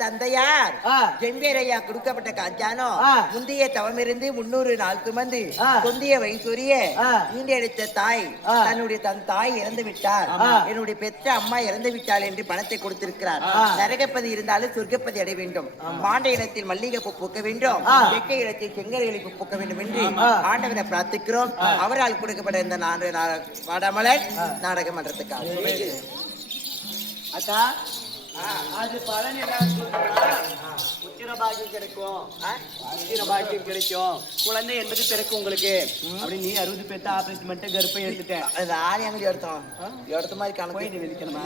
தந்தையார் ஜெம்பேரையா கொடுக்கப்பட்ட காஞ்சானோ முந்தைய தவமிருந்து 300 நாள் சுமந்து சொந்திய வயசூரிய ஈண்டெடுத்த தாய் தன்னுடைய தன் தாய் இறந்து விட்டார், என்னுடைய பெற்ற அம்மா இறந்து விட்டாள் என்று பணத்தை கொடுத்திருக்கிறார். நரகப்பதி இருந்தாலும் சொர்க்கப்பதி அடைய வேண்டும், மாண்ட இடத்தில் மல்லிகை பூ பூக்க வேண்டும், தெற்க இடத்தில் செங்கரைகளை பூ பூக்க வேண்டும் என்று ஆண்டவரை பிரார்த்திக்கிறோம். அவரால் கொடுக்கப்பட்ட இந்த வடமலர் நாடக மன்றத்துக்காக. அக்கா அது பலன் என்ன புத்திர பாக்கியம் கிடைக்கும், புத்திர பாக்கியம் கிடைக்கும், குழந்தை என்பது பிறக்கும் உங்களுக்கு. அப்படி நீ 60 பேர்த்த ஆபரேஷன் பண்ணிட்டு கர்ப்பை எடுத்துட்டேன். எடுத்த மாதிரி போயிட்டு வெளிக்கணுமா?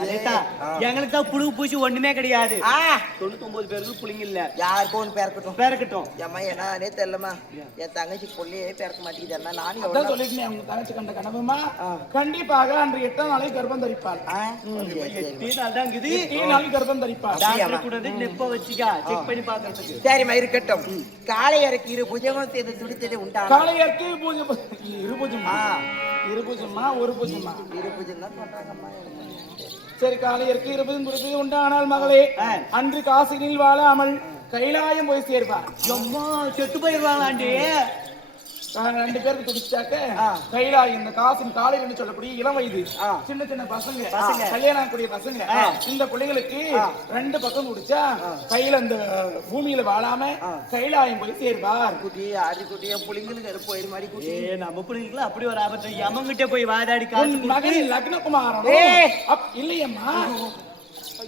எங்களுக்கு தான் புழு பூச்சி ஒண்ணுமே கிடையாது. 99 பேருக்கு புள்ளிங்க இல்ல. யாருக்கும் ஒன்று பிறக்கட்டும் பிறக்கட்டும். ஏமா என்னே தெரியலமா, என் தங்கச்சி பொள்ளையே பிறக்க மாட்டேங்குது. நானும் சொல்லிட்டு அவங்க தங்கச்சி கண்ட கனவுமா கண்டிப்பாக அன்று 8 நாளைக்கு கர்ப்பம் தரிப்பாள். 8 நாள் தான் இருக்குது. 8 நாளைக்கு கர்ப்பம் தரிப்பாள். டாக்டர் கூட நெப்ப வச்சுக்கா செக் பண்ணி பாக்குறதுக்கு. சரிம்மா இருக்கட்டும். காளையருக்கு 2 பூஜையும் சேர்ந்து துடித்தது உண்டா? காளையருக்கு பூஜை 2 பூஜைமா, 2 பூஜைமா, 1 பூஜைமா, 2 பூஜை தான் சொல்றாங்கம்மா. சரி, காளையருக்கு 2 பூஜை துடித்தது உண்டானால் மகளே அன்று காசினில் வாழாமல் கைலாயம் போய் சேர்வார். எம்மா செத்து போயிருவாங்களாண்டி. 2 பேருக்கு துடிச்சாக்க கைலாயம் இந்த காசின் காலையில் சொல்லக்கூடிய இளம் வயது சின்ன சின்ன பசங்க கல்யாணம் கூடிய பசங்க, இந்த பிள்ளைங்களுக்கு 2 பக்கம் குடிச்சா கையில அந்த பூமியில வாழாம கைலாயம் போய் சேர்வார். குட்டி ஆடி குட்டிய பிள்ளைங்களுக்கு போயிரு மாதிரி குட்டி. நம்ம பிள்ளைங்களுக்கு அப்படி ஒரு ஆபத்து. யமங்கிட்ட போய் வாதாடி மகன் லக்னகுமாரன் இல்லையம்மா,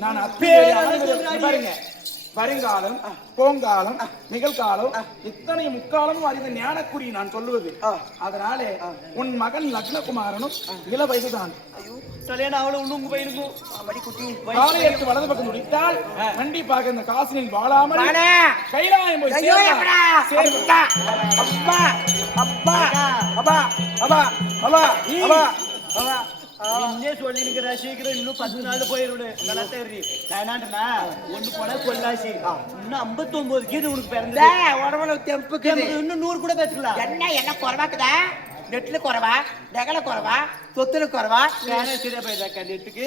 நான் பாருங்க வருங்காலம் போங்காலம் நிகழ்காலம் இத்தனை முக்காலமும் அறிந்த ஞானக்குறி நான் சொல்லுவது. அதனால உன் மகன் லக்னகுமாரனும் இள வயதுதான். காலையருக்கு வலது பக்கம் முடித்தால் கண்டிப்பாக இந்த காசினில் வாழாமல் கைலாயம் போய் சொல்லிருக்கிற சீக்கிரம் இன்னும் 10 நாள் போயிரு. ஒண்ணு போனா கொல்லாசி இன்னும் 59 கீது உனக்கு பிறந்த உடம்புல தெம்புக்கு இன்னும் 100 கூட பேத்துக்கலாம். என்ன குறைவாக்குதா? நெட்ல குறைவா, நெகல குறைவா, சொத்துல குறைவா, சரியா போயிருக்கா நெட்டுக்கு.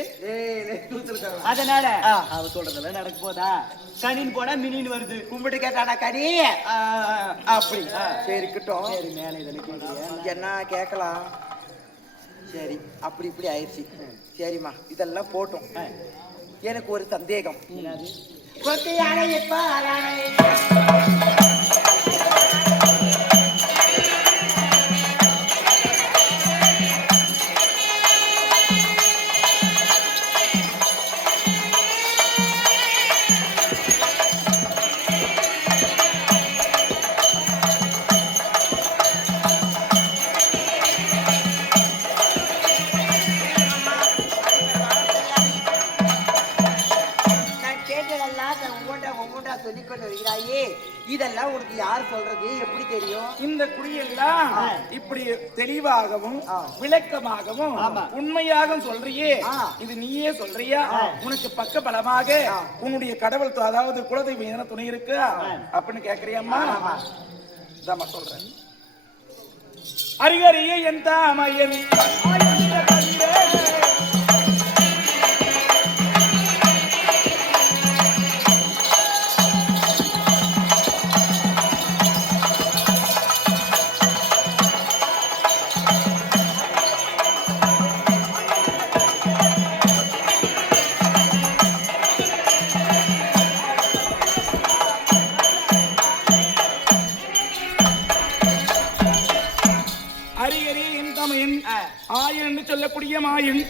அதனால அவ சொல்றதெல்லாம் நடக்க போதா? கனின்னு போனா மினின்னு வருது. கும்பிட்டு கேட்டானா கனி அப்படி. சரி இருக்கட்டும். சரி மேல இதெல்லாம் என்ன கேட்கலாம். சரி அப்படி இப்படி ஆயிடுச்சு. சரிம்மா இதெல்லாம் போட்டோம். எனக்கு ஒரு சந்தேகம். இதெல்லாம் உனக்கு யார் சொல்றது? எப்படி தெரியும்? இந்த குடியெல்லாம் இப்படி தெளிவாகவும் விளக்கமாகவும் உண்மையாகவும் சொல்றியே, இது நீயே சொல்றியா? உனக்கு பக்க பலமாக உன்னுடைய கடவுள் அதாவது குலதெய்வம் எதனா துணை இருக்கு அப்படின்னு கேக்குறியம்மா? சொல்றேன். அரிகரிய என் தாமையன் சொல்லக்கூடிய மாயன்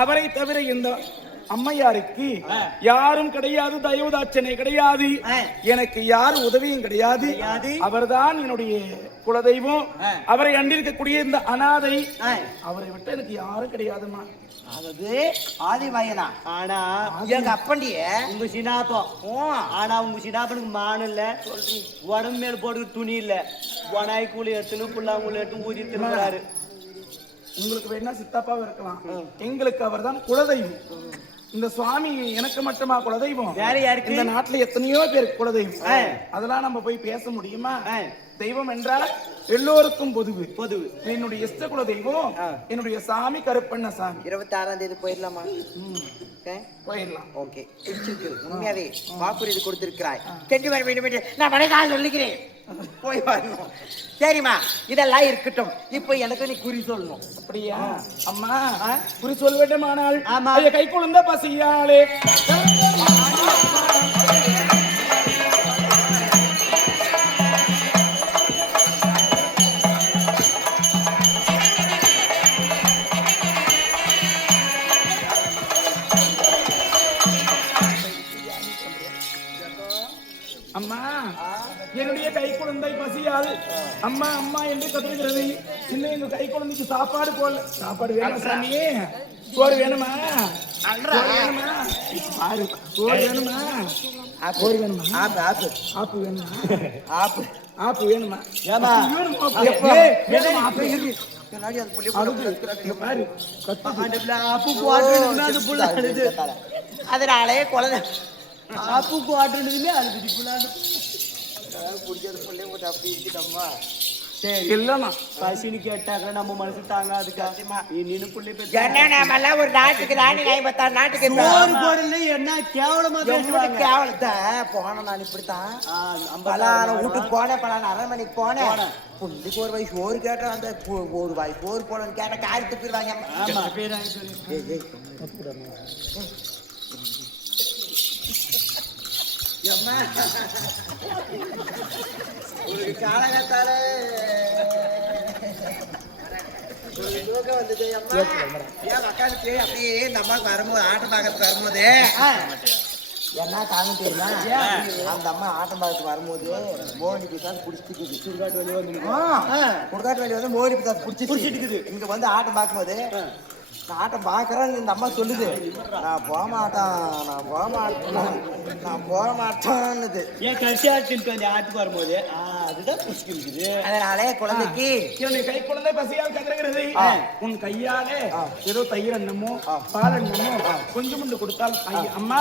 அவரை தவிர இந்த அம்மையாருக்கு யாரும் கிடையாது, தயவுதாட்சணை கிடையாது, எனக்கு யார் உதவியும் கிடையாது. அவர்தான் என்னுடைய குலதெய்வம். அவரை அண்டிருக்கக்கூடிய இந்த அனாதை, அவரை விட்டு எனக்கு யாரும் கிடையாதுமா. அதாவது ஆதிவாயனா ஆனா எங்க அப்பண்டிய உங்க சினாப்பம். ஆனா உங்க சினாப்பனுக்கு மான இல்ல, உடம்பு மேல போட்டு துணி இல்ல, வனாய் கூலி எடுத்துன்னு புல்லாங்குழி எடுத்து ஊதி திரும்புறாரு. உங்களுக்கு வேணா சித்தப்பாவும் இருக்கலாம், எங்களுக்கு அவர் தான் குலதெய்வம். இந்த சுவாமி எனக்கு மட்டுமா குலதெய்வம்? வேற யாருக்கு? இந்த நாட்டுல எத்தனையோ பேருக்கு குலதெய்வம். அதெல்லாம் நம்ம போய் பேச முடியுமா? தெய்வம் என்றால் எல்லோருக்கும் பொதுவு. என்னுடைய இஷ்ட குல தெய்வம் என்னுடைய சாமி கருப்பண்ண சாமி. 26ஆம் தேதி போயிடலாமா? போயிடலாம். ஓகே, பிடிச்சிருக்கு. உண்மையாவே வாக்குறுதி கொடுத்திருக்கிறாய். சென்று வர வேண்டும் என்று நான் மனைக்காக சொல்லுகிறேன். போய் வரணும். சரிம்மா, இதெல்லாம் இருக்கட்டும். இப்போ எனக்கு நீ குறி சொல்லணும். அப்படியா அம்மா? குறி சொல்ல வேண்டுமானால் கை குழந்தை பசியாலே அம்மா, என்னுடைய கை குழந்தை பசியால் அம்மா அம்மா என்று கத்துகிறது. இன்னும் எங்க கை குழந்தைக்கு சாப்பாடு போடல. சாப்பாடு வேணுமா சாமி? சோறு வேணுமா? வேணுமா? பாரு, சோறு வேணுமா? சோறு வேணுமா? ஆப்பு வேணுமா? ஆப்பு வேணுமா? அதனாலே குழந்தை ஆப்பு போட்டுனதுமே அழுது புள்ளாண்டு அப்படி இருக்கட்டம்மா. சரி இல்லம்மா, பசின்னு கேட்டாக்க நம்ம மனசு தாங்க. அதுக்காக நின்னு புள்ளி நம்மெல்லாம் ஒரு நாட்டுக்கு ராணி 56 நாட்டுக்கு என்ன கேவலமா கேவலத்தை போன. நான் இப்படித்தான் பலான வீட்டுக்கு போனேன், பலான அரண்மனைக்கு போனேன். புள்ளிக்கு ஒரு வயசு சோறு கேட்டேன். அந்த ஒரு வாய் சோறு போடணும்னு கேட்ட காரியத்து போயிருவாங்க. ஒரு காலகத்தால ஒரு தூக்கம் வந்தது. ஏன் உட்காந்து அப்படியே இந்த அம்மாவுக்கு வரும்போது ஆட்டம் பார்க்கறதுக்கு வரும்போது என்ன காரணம் தெரியுமா? அந்த அம்மா ஆட்டம் பார்த்து வரும்போது மோகினி பிசாசு பிடிச்சிட்டு சுடுகாட்டு வழி வந்து சுடுகாட்டு வழி வந்து மோகினி பிசாசு பிடிச்சிட்டு இங்க வந்து ஆட்டம் பார்க்கும்போது ஆட்டம் பாக்குறேன். இந்த அம்மா சொல்லுது, நான் போக மாட்டேன். ஏன் கடைசி ஆட்டு ஆட்டுக்கு வரும்போது அதுதான் பிடிச்சிருக்கு. அதனாலே குழந்தைக்கு என்னுடைய கை குழந்தை பசியால் கதறுகிறது. உன் கையாலே ஏதோ தயிர் அன்னமோ பால் அன்னமோ கொஞ்சம் கொடுத்தால் அம்மா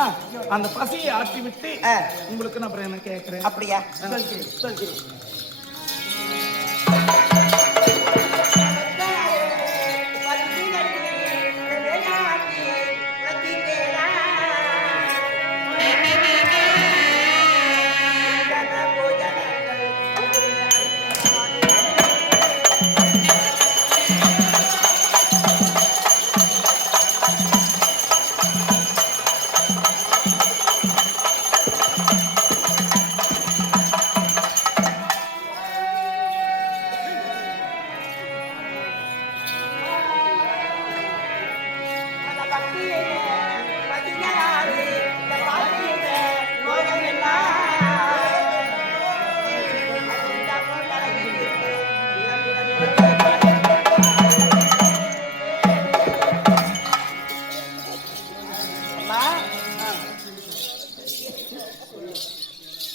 அந்த பசியை ஆட்டி விட்டு உங்களுக்கு நான் அப்புறம் என்ன கேட்கிறேன். அப்படியா?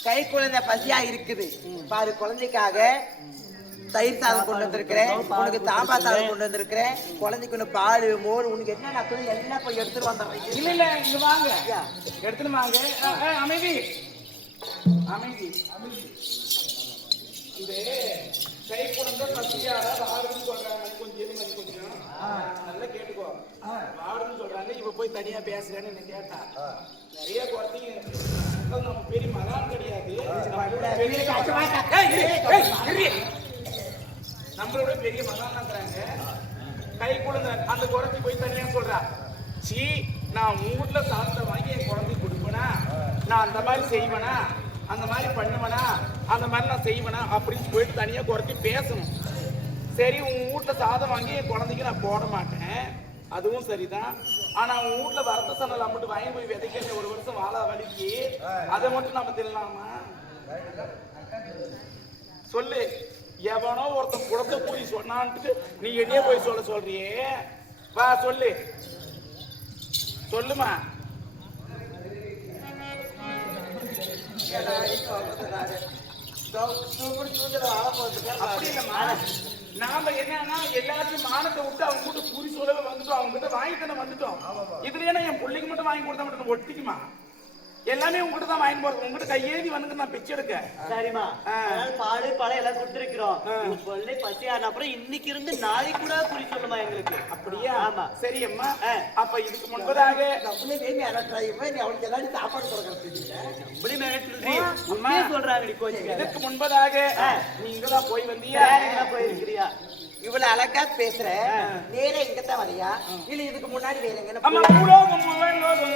கை குழந்தை பசியா இருக்குது பாரு. குழந்தைக்காக தயிர் சாதம் கொண்டு வந்திருக்கிறேன், உனக்கு சாம்பார் சாதம் கொண்டு வந்திருக்கிறேன், குழந்தைக்கு ஒன்று பால் மோர் உனக்கு என்ன எல்லாம் போய் எடுத்துட்டு வந்துடுறேன். இல்ல இல்ல இங்க வாங்க, எடுத்துட்டு வாங்க. அமைதி அமைதி அமைதி. இது கை குழந்தை பசியார வாடுன்னு சொல்றாங்க. கொஞ்சம் நல்லா கேட்டுக்கோ. வாடுன்னு சொல்றாங்க. இவ போய் தனியா பேசுறேன்னு என்ன கேட்டா நிறைய குழந்தைங்க நம்ம பெரிய மகான் கிடையாது, நம்மளோட பெரிய மகான்ங்கிறாங்க. கை குழந்தை அந்த குழந்தை போய் தனியா சொல்றா, சி நான் வீட்டுல சாப்பிட்ட வாங்கி என் குழந்தை கொடுப்பேனா, நான் அந்த மாதிரி செய்வேனா, அந்த மாதிரி பண்ணுவேனா, அந்த மாதிரி நான் செய்வேனா அப்படின்னு போயிட்டு தனியா குறைச்சி பேசணும். சரி உன் வீட்டுல சாதம் வாங்கி என் குழந்தைக்கு நான் போட மாட்டேன், அதுவும் சரிதான். ஆனா உன் வீட்டுல வரத சனல் அம்மட்டு வாங்கி போய் விதைக்க ஒரு வருஷம் வாழ வலிக்கு அதை மட்டும் நம்ம தெரியலாமா? சொல்லு. எவனோ ஒருத்தன் குளத்தை கூடி சொன்னான்ட்டு நீ என்னையே போய் சொல்றியே. வா சொல்லு, சொல்லுமா. அப்படி இல்லம்மா, நாம என்னன்னா எல்லாத்தையும் மானத்தை விட்டு அவங்க கிட்ட குறி சொல்லவே வந்துட்டோம், அவங்க கிட்ட வாங்கி தானே வந்துட்டோம். இதுல ஏன்னா என் பிள்ளைக்கு மட்டும் வாங்கி கொடுத்தா மட்டும் ஒட்டிக்குமா? எல்லாமே உங்ககிட்ட தான் வாங்கி போறது. உங்ககிட்ட கையேந்தி வந்து நான் பிச்சை எடுக்க. சரிம்மா, பாடு பழம் எல்லாம் கொடுத்துருக்கிறோம். கொள்ளை பசியான அப்புறம் இன்னைக்கு இருந்து நாளைக்கு கூட குறி சொல்லுமா எங்களுக்கு. அப்படியா? ஆமா. சரி அம்மா, அப்ப இதுக்கு முன்பதாக சாப்பாடு கொடுக்கறது சொல்றாங்க. இதுக்கு முன்பதாக நீங்க தான் போய் வந்தியா? போயிருக்கிறியா? இவ்வளவு அழகா பேசுற, நேரே இங்கதான் வரையா இல்ல இதுக்கு முன்னாடி வேற எங்க? அம்மா பூலோகம் பூலோகம்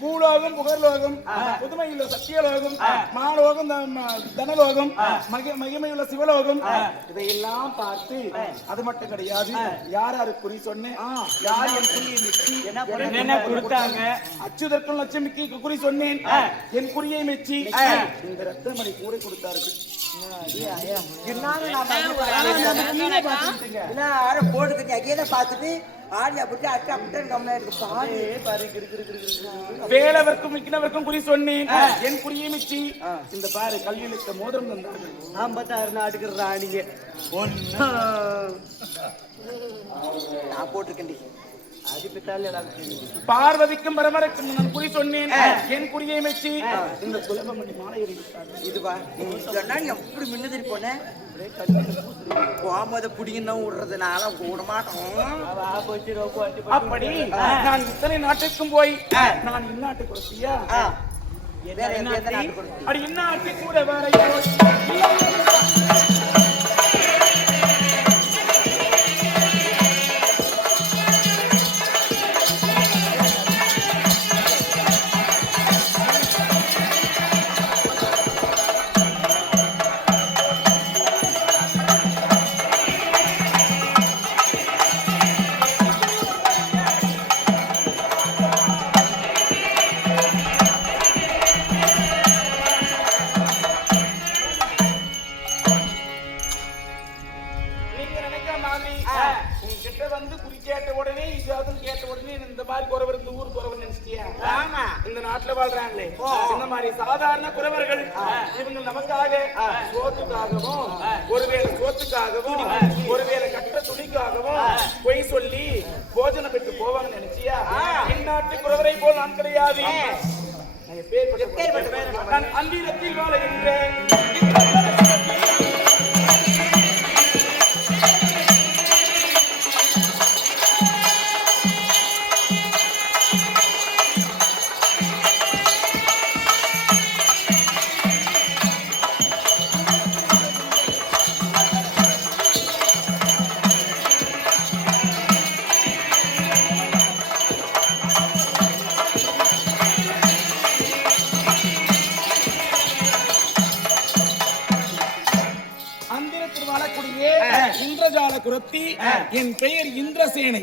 பூலோகம் புகர்லோகம் புதுமையுள்ள சத்தியலோகம் மாலோகம் தனலோகம் மகிமையுள்ள சிவலோகம் இதையெல்லாம் பார்த்து அது மட்டும் கிடையாது. யார் யாரு குறி சொன்னேன், யார் என் குறியை மெச்சி என்ன கொடுத்தாங்க, அச்சுதற்கும் லட்சுமிக்கு குறி சொன்னேன், என் குறியை மெச்சி இந்த ரத்தமணி கூட கொடுத்தார்கள். வேலவர்க்கும் மிக்கினவர்க்கும் குறி சொன்னேன், என் குறியை மிச்சி இந்த பாரு கல்வியிலிட்ட மோதிரம் தந்தார்கள். 56 நாட்டுக்கு ராணிங்க நான் போட்டிருக்கேன். பார்வதிக்கும் பரமருக்கும் நான் குறி சொன்னேன், என் குறியை மெச்சி இந்த குலமணி மாலை இதுவா சொன்னா எப்படி மின்னதிரி போனேன் போகும்போது புடிங்கன்னா விடுறதுனால விட மாட்டோம். அப்படி நான் இத்தனை நாட்டுக்கும் போய் நான் இந்நாட்டுக்கு கொடுத்தியா? அப்படி இந்நாட்டு கூட வேற உங்ககிட்ட வந்து குறி கேட்ட உடனே இதாவது கேட்ட உடனே இந்த மாதிரி குறவர் இந்த ஊர் குறவர் நினைச்சிட்டியா? இந்த நாட்டுல வாழ்றாங்களே இந்த மாதிரி சாதாரண குறவர்கள் இவங்க நமக்காக சோத்துக்காகவும் ஒருவேளை சோத்துக்காகவும் ஒருவேளை கட்ட துணிக்காகவும் பொய் சொல்லி போஜனம் பெற்று போவாங்க நினைச்சியா? இந்நாட்டு குறவரை போல் நான் கிடையாது. நான் அந்திரத்தில் வாழுகின்றேன். இந்திரஜால குரத்தி, என் பெயர் இந்திரசேனை.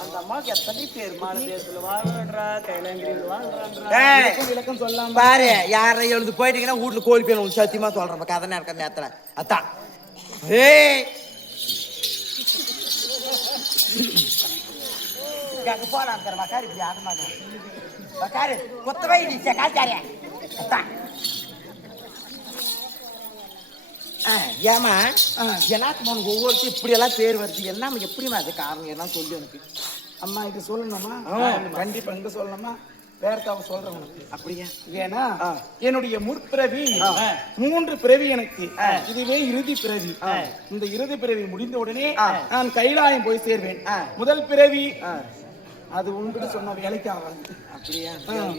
அந்த அம்மாவுக்கு எத்தனை பேர் மாலதேசத்துல வாழ்றா, கைலாங்கிரியில் விளக்கம் சொல்லலாம் பாரு. யாரை எழுந்து போயிட்டீங்கன்னா வீட்டுல கோழி பேர் சத்தியமா சொல்றேன். கதை நேரத்துல அத்தான் போலாம் சார் மக்காரு இப்படி ஆக மாட்டோம் மக்காரு கொத்தவை காச்சாரியா ஏமா எல்லாத்துக்கும் உனக்கு ஒவ்வொருத்தரும் இப்படி எல்லாம் பேர் வருது எல்லாம் எப்படிமா அது காரணம் எல்லாம் சொல்லி உனக்கு அம்மா இது சொல்லணுமா கண்டிப்பா இங்க சொல்லணுமா வேறத்தாவ சொல்றேன் உனக்கு அப்படியா ஏன்னா என்னுடைய முற்பிறவி 3 பிறவி எனக்கு இதுவே இறுதி பிறவி இந்த இறுதி பிறவி முடிந்த உடனே நான் கைலாயம் போய் சேர்வேன் முதல் பிறவி அது உங்ககிட்ட சொன்ன வேலைக்கு ஆகாது அப்படியா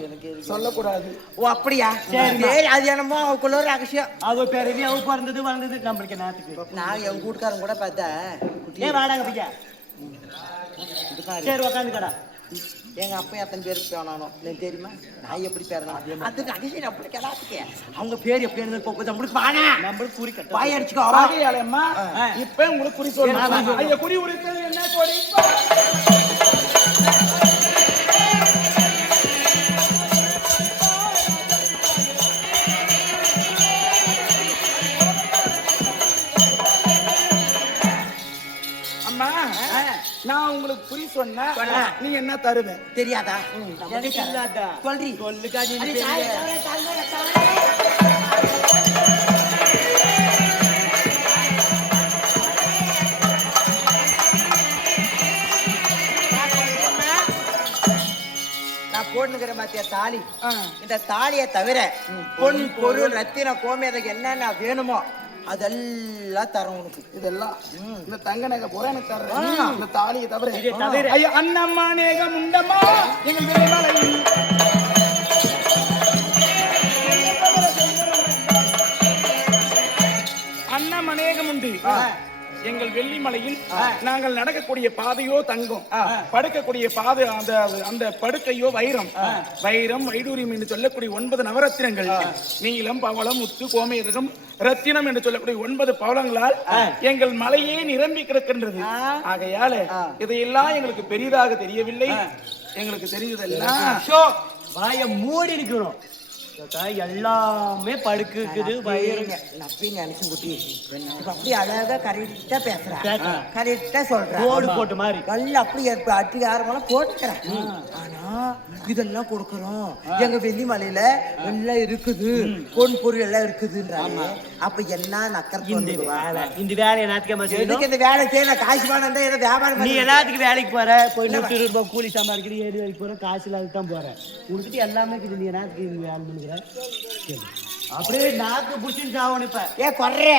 எனக்கு சொல்லக்கூடாது ஓ அப்படியா சரி அது என்னமோ அவக்குள்ள ஒரு ரகசியம் அவ பிறவி அவ பிறந்தது வளர்ந்தது நம்மளுக்கு நேரத்துக்கு நான் என் கூட்டுக்காரன் கூட பார்த்தேன் ஏன் வாடாங்க பையா சரி உக்காந்துக்கடா எங்க அப்பா எத்தனை பேருக்கு பேனானோ எனக்கு தெரியுமா நான் எப்படி பேரணும் அது ரகசியம் அப்படி கிடாத்துக்கே அவங்க பேர் எப்படி இருந்து நம்மளுக்கு வாங்க நம்மளுக்கு குறி கட்ட வாய் அடிச்சுக்கோ அம்மா இப்ப உங்களுக்கு குறி சொல்லணும் ஐயா குறி உரித்தது என்ன கொடி நான் உங்களுக்கு குறி சொன்னா நீ என்ன தருவேன் தெரியாதா சொல்றி சொல்லுக்கா நான் போட்டுக்கிற மாத்தியா தாலி இந்த தாலியை தவிர பொன் பொருள் ரத்தின கோமேதம் என்னென்ன வேணுமோ அதெல்லாம் தரும் உனக்கு இதெல்லாம் இந்த தங்க நகை போற எனக்கு தர்றேன் இந்த தாலியை தவிர ஐயா அண்ணம்மா நேகம் உண்டம்மா எங்கள் விரைவாலையில் அண்ணம் அநேகம் உண்டு எங்கள் வெள்ளிமலையில் நாங்கள் நடக்கக்கூடிய பாதையோ தங்கம் படுக்கக்கூடிய பாதை அந்த படுக்கையோ வைரம் வைடூரியம் என்று சொல்லக்கூடிய 9 நவரத்தினங்கள் நீலம் பவளம் முத்து கோமேதகம் ரத்தினம் என்று சொல்லக்கூடிய 9 பவளங்களால் எங்கள் மலையே நிரம்பி கிடக்கின்றது ஆகையால இதையெல்லாம் எங்களுக்கு பெரிதாக தெரியவில்லை எங்களுக்கு தெரிஞ்சதெல்லாம் வாய மூடி இருக்கணும் எல்லாமே படுக்குது வயிறுங்க நப்பிங்க அனுப்பிச்சு குட்டி அப்படி அழகா கரெக்டா பேசுறேன் கரெக்டா சொல்றேன் கோடு போட்டு மாதிரி கல் அப்படி அட்டி ஆரம்பம் போட்டுக்கிறேன் ஆனா இதெல்லாம் கொடுக்கறோம் எங்க வெள்ளிமலையில எல்லாம் இருக்குது பொன் பொருள் எல்லாம் இருக்குதுன்றாங்க அப்ப என்ன நக்கர் இந்த வேலை என்னத்துக்கு இந்த வேலை செய்யல காசு பணம் ஏதோ வியாபாரம் நீ எல்லாத்துக்கும் வேலைக்கு போற போய் 120 ரூபாய் கூலி சம்பாதிக்கிற ஏறி வேலைக்கு போற காசு இல்லாத தான் போற உனக்கிட்ட எல்லாமே இருக்குது நீ என்னத்துக்கு வேலை பண்ணுற அப்படியே நாக்கு புடிச்சுன்னு சாவணும் இப்ப கொர்றே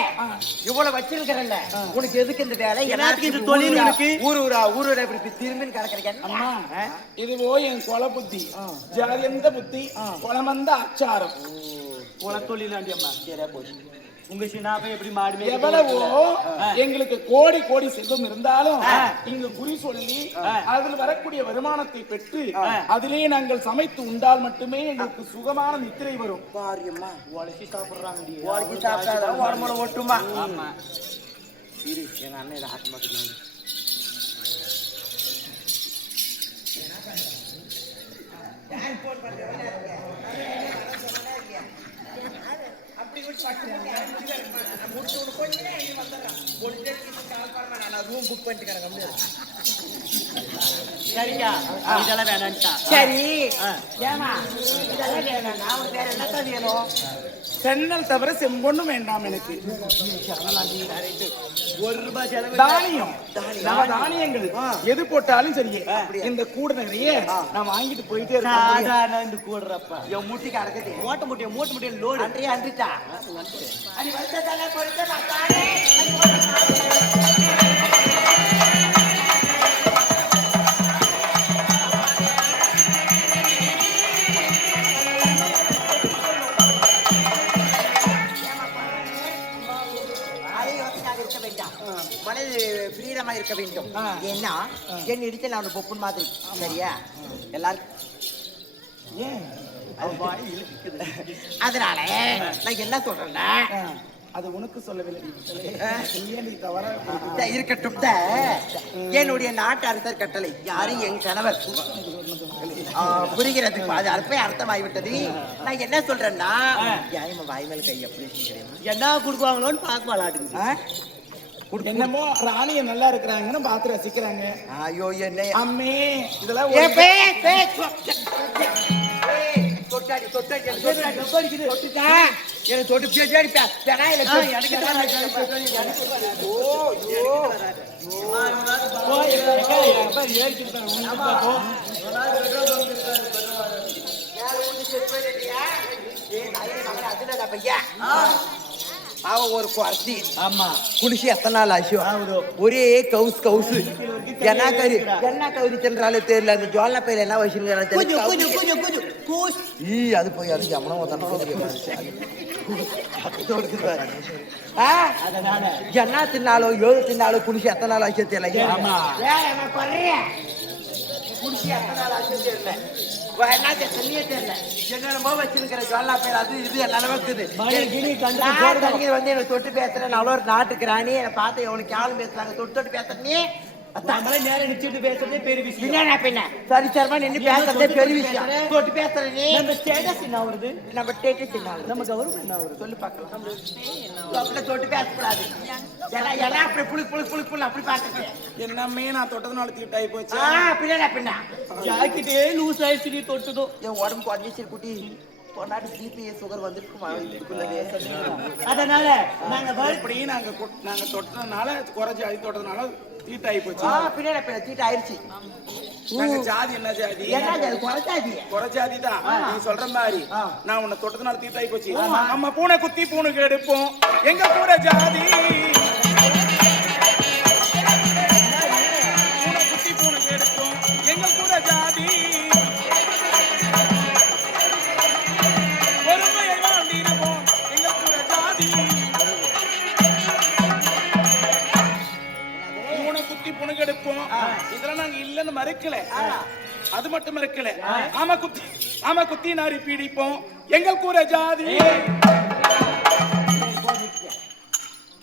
இவ்வளவு வச்சிருக்கிறல்ல உனக்கு எதுக்கு இந்த வேலை எல்லாத்துக்கும் இது தொழில் இருக்கு ஊரூரா இப்படி திரும்பி கிடக்கிறேன் அம்மா இதுவோ என் கொலை புத்தி ஜாதியந்த புத்தி கொலமந்த அச்சாரம் கொலை தொழிலாண்டி அம்மா சரியா போச்சு உங்க சின்னாப்பை எப்படி மாடு எவ்வளவோ எங்களுக்கு கோடி கோடி செல்வம் இருந்தாலும் இங்கு குறி சொல்லி அதில் வரக்கூடிய வருமானத்தை பெற்று அதிலே நாங்கள் சமைத்து உண்டால் மட்டுமே எங்களுக்கு சுகமான நித்திரை வரும் பாரியம்மா உழைச்சி சாப்பிடுறாங்க உழைச்சி சாப்பிட்டா உடம்புல ஒட்டுமா சரி எங்க அண்ணன் இதை ஆட்ட மாட்டேங்க அப்படி ரூம் புக் பண்ணிட்டு சரிக்கா இதெல்லாம் வேணான்ட்டா சரி ஏமா இதெல்லாம் வேணாம் நான் வேற என்னக்கா வேணும் சென்னல் தவிர செம்பொண்ணும் வேண்டாம் எனக்கு ₹1 தானியம் தானியங்கள் எது போட்டாலும் சரியே இந்த கூட நிறைய நான் வாங்கிட்டு போயிட்டே இருக்கேன் இந்த கூடுறப்ப என் முட்டிக்கு அடக்கதே மூட்டை முட்டையை லோடு அன்றைய அன்றிட்டா அடி வந்ததால பொறுத்த ஃப்ரீடமா இருக்க வேண்டும் ஏன்னா என் இடிச்சு நான் பொப்புன் மாதிரி சரியா எல்லாரும் அதனால நான் என்ன சொல்றேன்னா அது உனக்கு சொல்லவில்லை இருக்கட்டும் என்னுடைய நாட்டு அரசர் கட்டளை யாரும் என் கணவர் புரிகிறது அது அர்த்தமாகிவிட்டது நான் என்ன சொல்றேன்னா வாய்மேல் கை எப்படி என்ன கொடுக்குவாங்களோன்னு பார்க்க விளாட்டுங்க என்னமோ ராணிய நல்லா இருக்கிறாங்கன்னு பார்த்து ரசிக்கிறாங்க. ஐயோ என்ன அம்மே இதெல்லாம் தொட்டாடி எனக்கு தொட்டு பேசாடி அவ ஒரு குறைச்சி ஆமா குளிச்சு எத்தனை நாள் ஆச்சு ஒரே கவுசு என்ன கறி தின்றாலே தெரியல அந்த ஜோல்னா பையில என்ன வச்சுருங்க அது போய் அது எவனோ என்ன தின்னாலோ ஏழு தின்னாலோ குளிச்சு எத்தனை நாள் ஆச்சு தெரியல குளிச்சு எத்தனை நாள் ஆச்சு தெரியல என்னென்னமோ வச்சிருக்கிற ஜோல்லா பேர் அது இது என்னால இருக்குது வந்து எனக்கு தொட்டு பேசுறேன் அவ்வளோ ஒரு நாட்டுக்கு ராணி என்னை பார்த்து எவனுக்கு யாரும் பேசுறாங்க தொட்டு பேசுறேன் நேரம் நிச்சயத்து பேசுறதே பெரிய விஷயம். சரி சரமா நின்று பேசுறதே பெரிய விஷயம். தொட்டு பேசுறேன் நம்ம ஸ்டேட்டஸ் என்ன வருது, நம்ம ஸ்டேட்டஸ் என்ன நம்ம கவர்மெண்ட் என்ன வருது சொல்லி பார்க்கலாம். தொட்டு பேசக்கூடாது அப்படி புளி அப்படி பார்த்துட்டு என்னமே நான் தொட்டதுனால தீட்டாயி போச்சு. பின்ன ஜாக்கெட்டே லூஸ் ஆயிடுச்சு நீ தொட்டதும் என் உடம்பு குறைஞ்சிச்சு குட்டி பொன்னாடி பிபி சுகர் வந்துருக்குமா அதனால நாங்க நாங்க தொட்டதுனால குறைஞ்சி அது தொட்டதுனால தீட்டாயி போச்சு. பின்னாடி தீட்டு ஆயிடுச்சு. ஜாதி என்ன ஜாதி? குறைஜாதி தான் நீ சொல்ற மாதிரி. நான் உன்னை தொட்டதுனால தீட்டாயி போச்சு. நம்ம பூனை குத்தி பூனுக்கு எடுப்போம் எங்க கூட ஜாதி. பூனை குத்தி பூனுக்கு எடுப்போம் எங்க கூட ஜாதி. பொறுமையை வாழ்ந்திருப்போம் எங்க கூட ஜாதி. பூனை குத்தி புனுக்கு எடுப்போம் இதெல்லாம் நாங்க இல்லன்னு மறுக்கல. அது மட்டும் மறுக்கல. ஆமா குத்தி நாரி பீடிப்போம் எங்கள் கூட ஜாதி.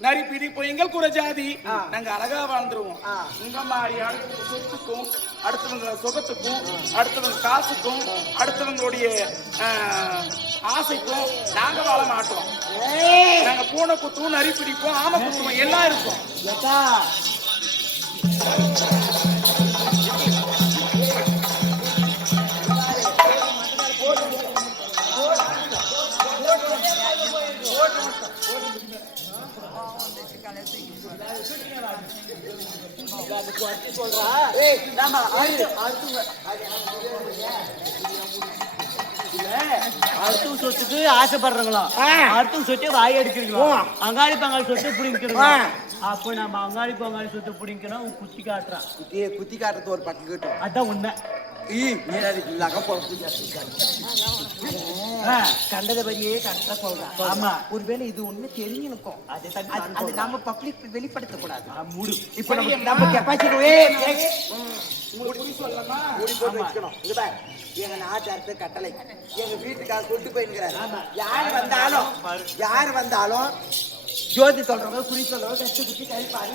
நரி பிடிப்போம் எங்கள் கூட ஜாதி. நாங்க அழகா வாழ்ந்துருவோம். உங்க மாதிரி அடுத்தவங்க சொத்துக்கும் அடுத்தவங்க சுகத்துக்கும் அடுத்தவங்க காசுக்கும் அடுத்தவங்களுடைய ஆசைக்கும் நாங்க வாழ மாட்டோம். நாங்க பூனை குத்துவோம், நரி பிடிப்போம், ஆமை குத்துவோம், எல்லாம் இருக்கும். அடுத்த சொத்துக்கு ஆசைப்படுறீங்களா? அடுத்த சொத்தை வாய் எடுக்கிறீங்களா? அங்காளி பங்காளி சொத்தை பிடிக்கிறீங்களா? அப்ப நம்ம அங்காளி பங்காளி சொத்தை பிடிக்கணும். குத்தி காட்டுறான். குத்தி காட்டுறது ஒரு பக்கம் கேட்டோம். அதான் உண்மை. கண்டத வரியே கரெக்டா சொல்றான். ஆமா, ஒருவேளை இது ஒண்ணு தெரிஞ்சிருக்கும். அது நம்ம பப்ளிக் வெளிப்படுத்த கூடாது. இப்ப நம்ம கெப்பாசிட்டி எங்க நாட்டு கட்டளை எங்க வீட்டுக்காக கொண்டு போயிருக்கிறாரு. யார் வந்தாலும் ஜோதி சொல்றவங்க குறி சொல்றவங்க கஷ்ட குத்தி கழிப்பாரு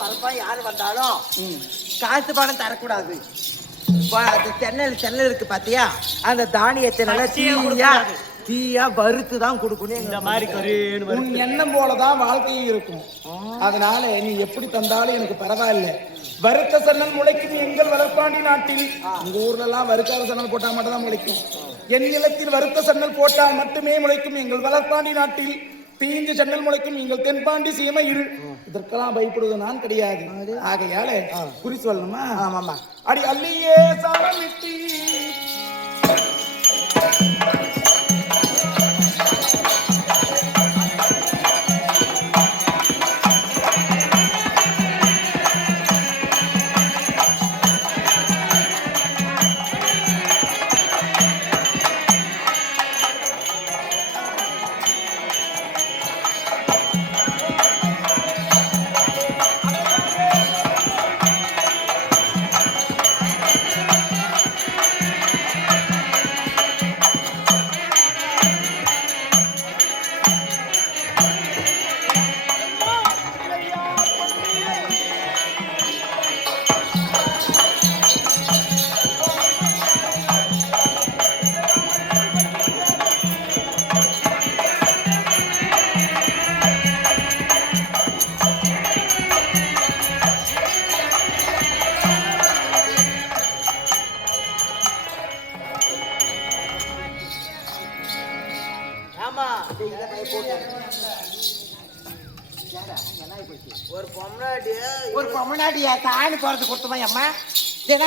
பரப்பா யாரு வந்தாலும் காசு பணம் தரக்கூடாது. சென்னல் இருக்கு பாத்தியா, அந்த தானியத்தை நல்லா தீயா வறுத்து தான் கொடுக்கணும். இந்த மாதிரி உன் எண்ணம் போலதான் வாழ்க்கையும் இருக்கும். அதனால நீ எப்படி தந்தாலும் எனக்கு பரவாயில்ல. வறுத்த சன்னல் முளைக்கும் எங்கள் வளர்ப்பாண்டி நாட்டில். உங்க ஊர்ல எல்லாம் வறுக்காத சன்னல் போட்டா மட்டும் தான் முளைக்கும். என் நிலத்தில் வறுத்த சன்னல் போட்டால் மட்டுமே முளைக்கும் எங்கள் வளர்ப்பாண்டி நாட்டில். தீஞ்ச சன்னல் முளைக்கும் எங்கள் தென்பாண்டி சீமையில். இதற்கெல்லாம் பயப்படுவது நான் கிடையாது. ஆகையால குறி சொல்லணுமா? ஆமாமா. அடி அல்லியே சாரமிட்டி ஒரு பொம்மநாட்டியா சாணி போறது கொடுத்தமா அம்மா ஏன்டா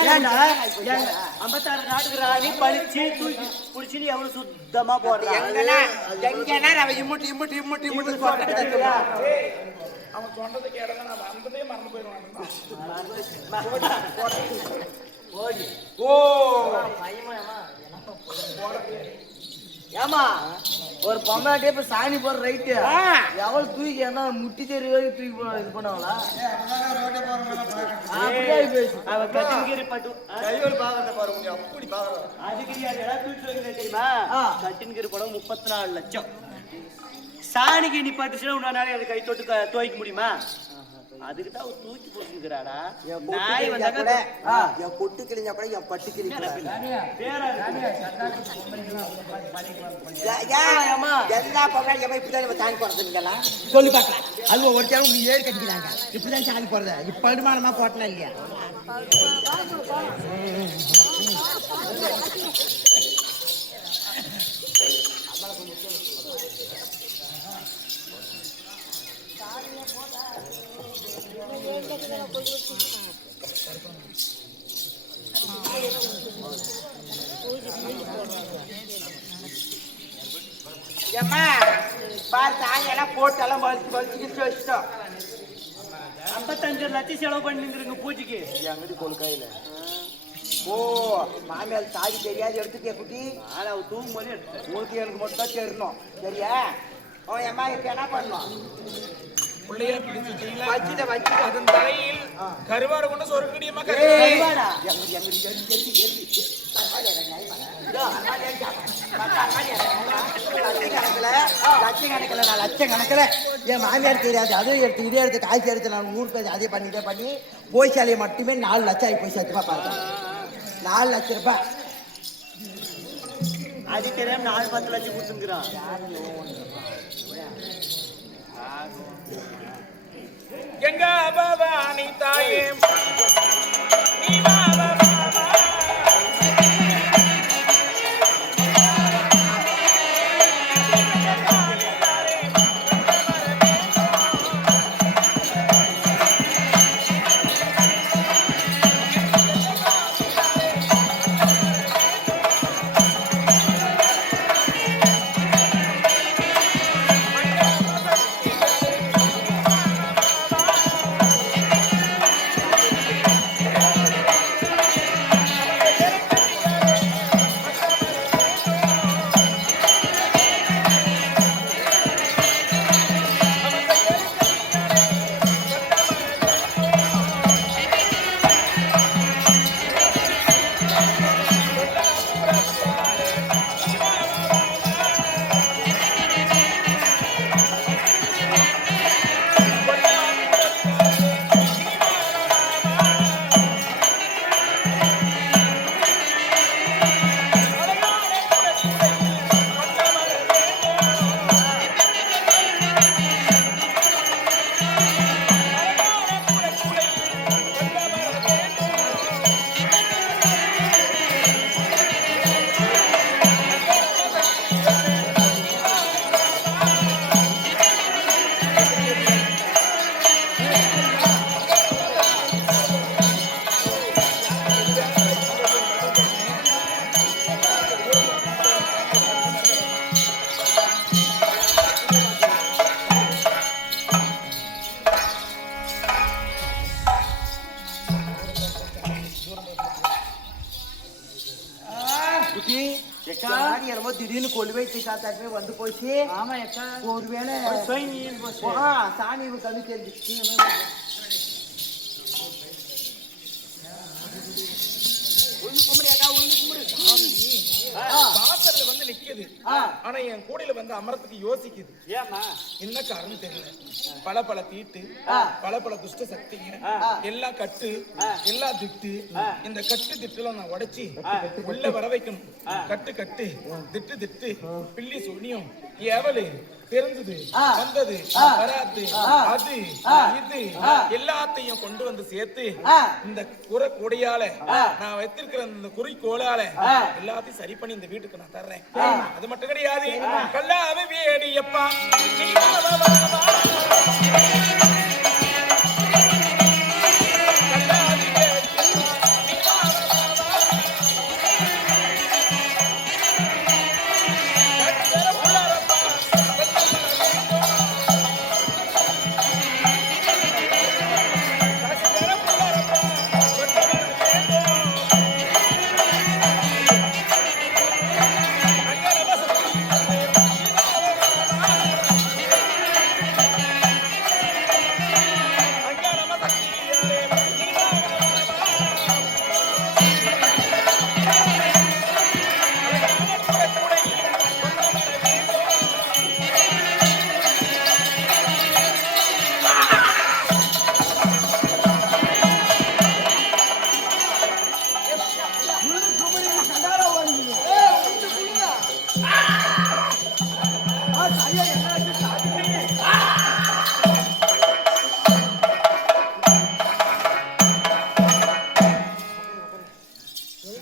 56 நாட்டுக்கு ராணி பழிச்சு தூக்கி புடிச்சு எவ்வளவு சுத்தமா போடுறாங்க. எங்கன்னா அவன் இம்முட்டு இம்முட்டு இம்முட்டு இம்முட்டு போட்டு அவன் சொன்னதை கேட்டதான் நான் வந்ததே மறந்து போயிடுவான். ஓ ஏமா ஒரு பொம்னாட்டியே இப்ப சாணி போற ரைட்டு எவ்வளவு தூக்கி என்ன முட்டி தெரிய தூக்கி இது பண்ணுவாங்களா? அவன் கட்டின்கிரி பட்டு அதுக்கு தெரியுமா? கட்டின்கிரி படம் 34 லட்சம். சாணிக்கு நீ பட்டுச்சுன்னா உன்னால அதை கை தொட்டு துவைக்க முடியுமா? அதுக்கு தான் தூக்கி போட்டுக்கிறாடா. நாய் வந்தாக்க என் பொட்டு கிழிஞ்சா கூட என் பட்டு கிழிஞ்சா எல்லா பொங்கல் எவன் இப்படிதான் சாணி போடுறதுங்களா சொல்லி பார்க்கலாம். அது ஒரு தேவை நீ ஏறி கட்டிக்கிறாங்க இப்படிதான் சாணி போடுறது. இப்ப படுமானமா போட்டலாம் இல்லையா? ஏம்மா பாரு சாயெல்லாம் போட்டெல்லாம் வலிச்சு வச்சுட்டோம். 55 லட்சம் செலவு பண்ணிருங்க பூஜைக்கு. எங்கடி கொள்கையில ஓ மாமியார் சாதி தெரியாது எடுத்துட்டே குட்டி. ஆனா அவ தூங்கும் போதே எடுத்து உங்களுக்கு எனக்கு மட்டும் தான் தெரியணும் சரியா? ஓ அம்மா இப்ப என்ன பண்ணணும்? பிள்ளையா பிடிச்சிட்டீங்களா? வச்சுட்டு அதன் தலையில் கருவாடு கொண்டு சொருக்கடியமா லட்சக்கணக்கில் என் மாமியார் தெரியாது. அதுவும் எடுத்து இதே எடுத்து காய்ச்சி எடுத்து நான் ஊர் பேசி அதே பண்ணி போய் சாலையை மட்டுமே 4 லட்சம் ஆகி போய் சத்தியமா பார்த்தேன். 4 லட்சம் ரூபாய் அது தெரியாம 4-10 லட்சம் கொடுத்துங்கிறான். எங்க பவானி தாயே நீ வா வா வா. திடீர்னு கொள்ளு வைத்து காத்தாட்டுமே வந்து போச்சு. ஆமா எக்கா ஒருவேளை சாமி கண்ணு தெரிஞ்சு வாசல்ல வந்து நிக்குது. ஆனா என் கூடையில வந்து அமரத்துக்கு யோசிக்குது. ஏமா என்ன காரணம் தெரியல. பல தீட்டு பல துஷ்ட சக்திங்க எல்லாம் கட்டு எல்லாம் திட்டு. இந்த கட்டு திட்டுல நான் உடைச்சி உள்ள வர வைக்கணும். கட்டு திட்டு பில்லி சூனியம் எவளு தெரிஞ்சது வந்தது வராது அது இது எல்லாத்தையும் கொண்டு வந்து சேர்த்து இந்த கூடையால நான் வைத்திருக்கிற இந்த குறிக்கோளால எல்லாத்தையும் சரி பண்ணி இந்த வீட்டுக்கு நான் தர்றேன். அது மட்டும் கிடையாது. கல்லாவே வேடியப்பா நீ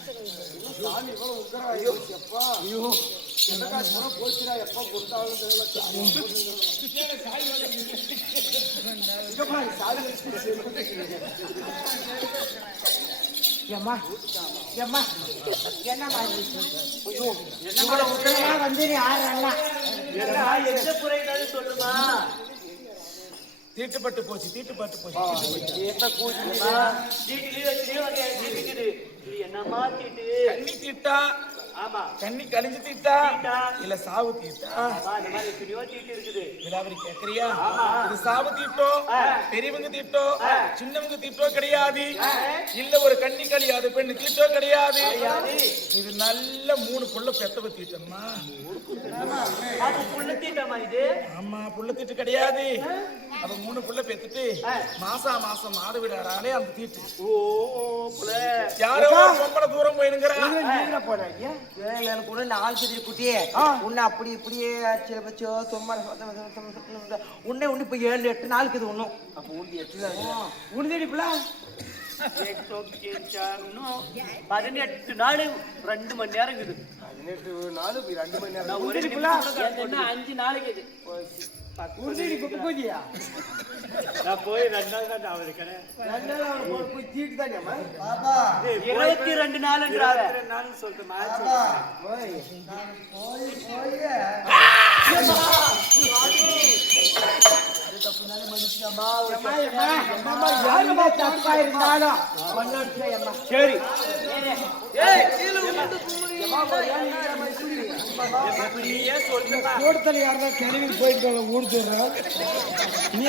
சாமி இவ்வளவு உக்கரம் ஆயிடுச்சு. எப்பா ஐயோ என்னக்கா பூரா போச்சுடா. எப்பா கொடுத்தாலும் தெரியல. சாமி ஏம்மா ஏம்மா என்னம்மா ஐயோ இவ்வளவு உத்தரமா வந்து நீ ஆடுறா எந்த குறைனாலும் சொல்லுமா. தீட்டுப்பட்டு போச்சு தீட்டுப்பட்டு போச்சு என்ன கூச்சுமா தீட்டுலயும் வச்சுலயும் தீட்டுக்குது. இது என்னம்மா தீட்டு? கண்ணி தீட்டா ஆமா கண்ணி கழிஞ்சு தீட்டா தீட்டா. இல்ல சாவு தீட்டா ஆமா, இந்த மாதிரி எத்தனையோ தீட்டு இருக்குது. விலாவரி கேக்குறியா? இது சாவு தீட்டோ பெரியவங்க தீட்டோ சின்னவங்க தீட்டோ கிடையாது. இல்ல ஒரு கண்ணி கழியாது பெண்ணு தீட்டோ கிடையாது. இது நல்ல 3 புள்ள பெத்தவ தீட்டம்மா. அப்ப புள்ள தீட்டமா இது? ஆமா புள்ள தீட்டு கிடையாது. அவ 3 புள்ள பெத்துட்டு மாசம் மாடு விடாராலே அந்த தீட்டு. ஓ புள்ள யாரோ ரொம்ப தூரம் போயிருங்கறா. எனக்கு கூட 4 திரி குட்டியே உன்னை அப்படி இப்படியே வச்சோ சும்மா உன்னை ஒண்ணு இப்ப 7-8 நாளுக்கு இது ஒண்ணும் அப்ப உண்டு 8 நாள் உண்டுடிப்புல 18 நாள் 2 மணி நேரம் இருக்குது. 18 நாள் 2 மணி நேரம். நான் ஒரு நிமிஷம் என்ன 5 நாளைக்கு இது. உறுதிடி குப்பை பூஜையா? நான் போய் 2 நாள் தான் ஆகுது கடை. 2 நாள் அவன் போய் தீட்டு தானேம்மா. 22 நாள்ன்றாங்க. 22 நாள் சொல்லுமா? சரி கூடத்துல யாருன்னா கிளம்பி போயிட்டு ஊடுத்துடுறோம். நீ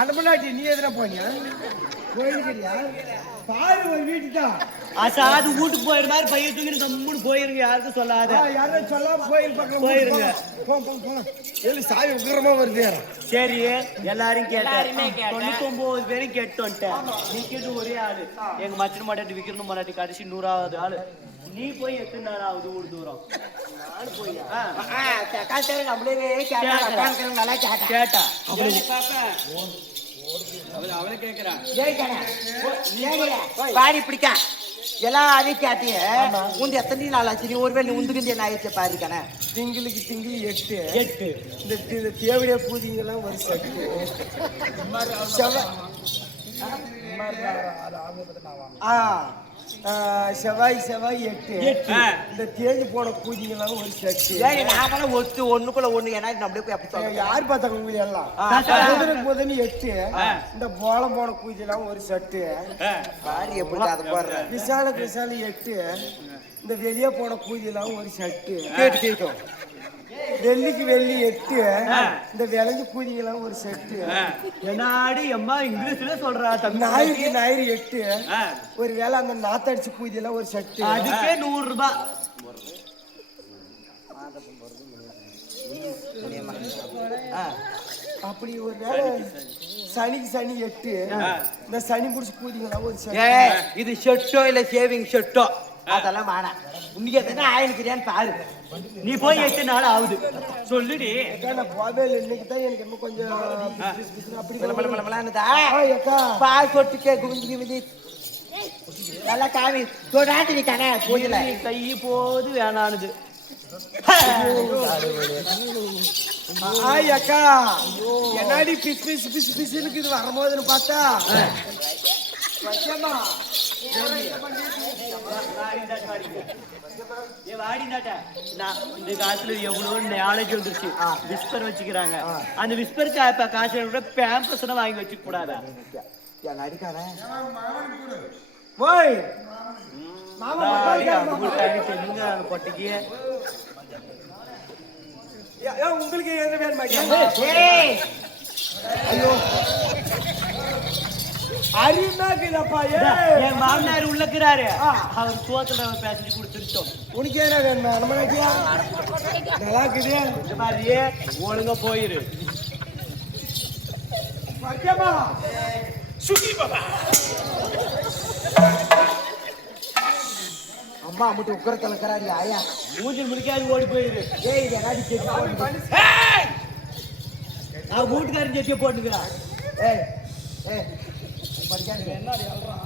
அனுமலாட்டி நீ எதுனா போனியா போயிருக்கிறியா? பாரு ஒரு வீட்டுதான் அசாது வீட்டுக்கு போயிரு மாதிரி பையன் தூக்கி கம்முன்னு போயிருங்க. யாருக்கும் சொல்லாத. யாரும் சொல்லாம போயிருப்பாங்க. போயிருங்க. எಲ್ಲಿ சாமி உக்கிரமா வருது. சரி எல்லாரும் கேட்டாருமே 99 பேரும் கேட்டு வந்துட்டேன். நீ கேட்டு ஒரே ஆளு. எங்க மச்சன் மாட்டாட்டி விக்கணும் மாட்டாட்டி கடைசி 100வது ஆளு. நீ போய் எத்தனை நாள் ஆகுது ஊர் தூரம்? நம்மளே கேட்டா பாடி பிடிக்கா எல்லாரையும் கேட்டிய உந்து எத்தனை நாள் ஆச்சு? நீ ஒருவேளை உந்துக்கு என்ன ஆயிடுச்சு பாருக்கானே. திங்களுக்கு திங்கள் 8 இந்த தேவையா பூஜைங்கெல்லாம் ஒரு சட்டு செவ்வாய் 8 இந்த தேஞ்சு போன பூஜைங்கெல்லாம் ஒரு சட்டு. நாங்களும் ஒண்ணுக்குள்ள ஒண்ணு ஏன்னா நம்மளே போய் அப்படி சொல்ல யார் பார்த்தாங்க உங்களை எல்லாம் முதல் 8 இந்த போலம் போன பூஜைலாம் ஒரு சட்டு. பாரு எப்படி அதை போடுற விசால 8 இந்த வெளியே போன பூஜைலாம் ஒரு சட்டு. கேட்கும் வெள்ளிக்கு வெள்ளி 8 இந்த விளைஞ்சு பூஜைலாம் ஒரு செட்டு. என்னாடி அம்மா இங்கிலீஷ்ல சொல்றா தம்பி. ஞாயிறு 8 ஒரு வேளை அந்த நாத்தடிச்சு பூஜைலாம் ஒரு செட்டு. அதுக்கே 100 ரூபாய். அப்படி ஒரு வேளை சனிக்கு சனி 8 இந்த சனி பிடிச்சி பூஜைங்களாம் ஒரு செட்டு. இது ஷர்ட்டோ இல்ல சேவிங் ஷர்ட்டோ அதெல்லாம் வேணாம். இன்னைக்கு எத்தனை ஆயிருக்கிறியான்னு பாரு. நீ போய் 8 நாள் ஆகுது சொல்லுடி. நான் போவே இல்லை. இன்னைக்கு தான் எனக்கு இன்னும் கொஞ்சம் அப்படி பால் சொட்டுக்கே குவிஞ்சு குவிஞ்சு நல்லா காவி தொடாட்டி நீ கண பூஜையில கை போது வேணானுது. அக்கா என்னாடி பிஸ் பிஸ் பிஸ் பிஸ் இருக்குது வரும்போதுன்னு பார்த்தா இந்த காலத்துல எவ்வளவு நாலேஜ் வந்துருச்சு. விஸ்பர் வச்சுக்கிறாங்க. அந்த விஸ்பர் காசு கூட பேம்பஸ் வாங்கி வச்சுக்க கூடாதா? அடிக்கான பொட்டிக்கு உங்களுக்கு என்ன வேணுமா? ஐயோ அறிவுனாக்குதப்பா. என் மாமனார் உள்ளக்கிறாரு. அவர் சோத்துல பேசிட்டு கொடுத்துருச்சோம். உனக்கு என்ன வேணுமா? நல்லா இருக்குது. இந்த மாதிரியே ஒழுங்கா போயிரு. அம்மா மட்டும் உக்கரத்துல இருக்கிறாரு ஆயா மூஞ்சில் முடிக்காது ஓடி போயிரு. ஏய் இது என்னடி கேட்டு நான் வீட்டுக்காரன் செட்டிய போட்டுக்கிறான். ஏய் ஏய் என்னடி அல்றான்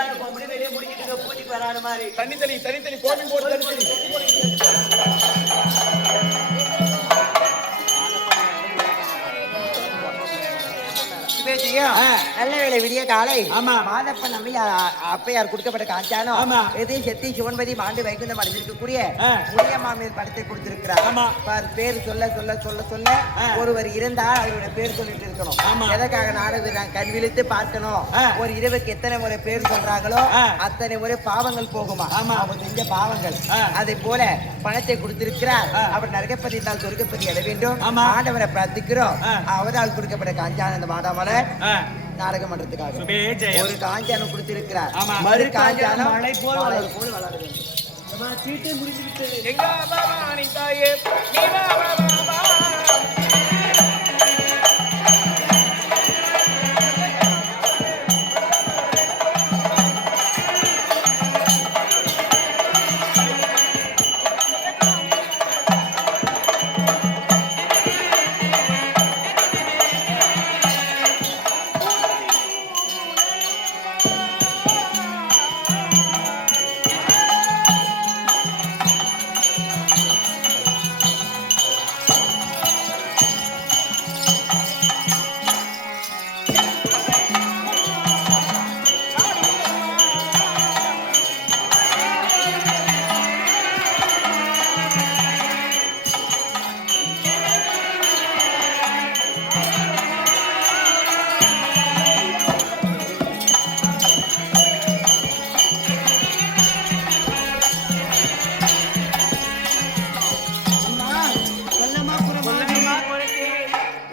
வயசான பொம்பளை வெளியே முடிக்கிட்டு பூஜைக்கு வராத மாதிரி. தனி கோவில் போட்டு தனி. சிவேஜியும் நல்ல வேளை விடிய காலை ஆமா. மாதப்பன் நம்பி அப்பையார் கொடுக்கப்பட்ட காஞ்சானோ எதையும் செத்தி சிவன்பதி மாண்டு வைகுந்தம் அடைஞ்சிருக்கக்கூடிய முனியம்மாமியின் படத்தை கொடுத்திருக்கிறார். ஆமா. பேர் சொல்ல சொல்ல சொல்ல சொல்ல ஒருவர் இருந்தால் அவருடைய பேர் சொல்லிட்டு இருக்கணும். எதற்காக நாடகம் கண் விழித்து பார்க்கணும். ஒரு இரவுக்கு எத்தனை முறை பேர் சொல்றாங்களோ அத்தனை முறை பாவங்கள் போகுமா அவங்க செஞ்ச பாவங்கள். அதை போல பணத்தை கொடுத்திருக்கிறார். அவர் நரகப்பதி இருந்தால் சொர்க்கப்பதி அடைய வேண்டும். ஆண்டவரை பிரார்த்திக்கிறோம். அவரால் கொடுக்கப்பட்ட காஞ்சானந்த மாடாமல நாடகம் பண்றதுக்காக ஒரு காஞ்சானம் கொடுத்திருக்கிறார். மறு காஞ்சானம் மழை போல் வளர வேண்டும். சீட்டை முடிஞ்சு விட்டது. எங்க பவானி தாயே நீ வா வா வா வா.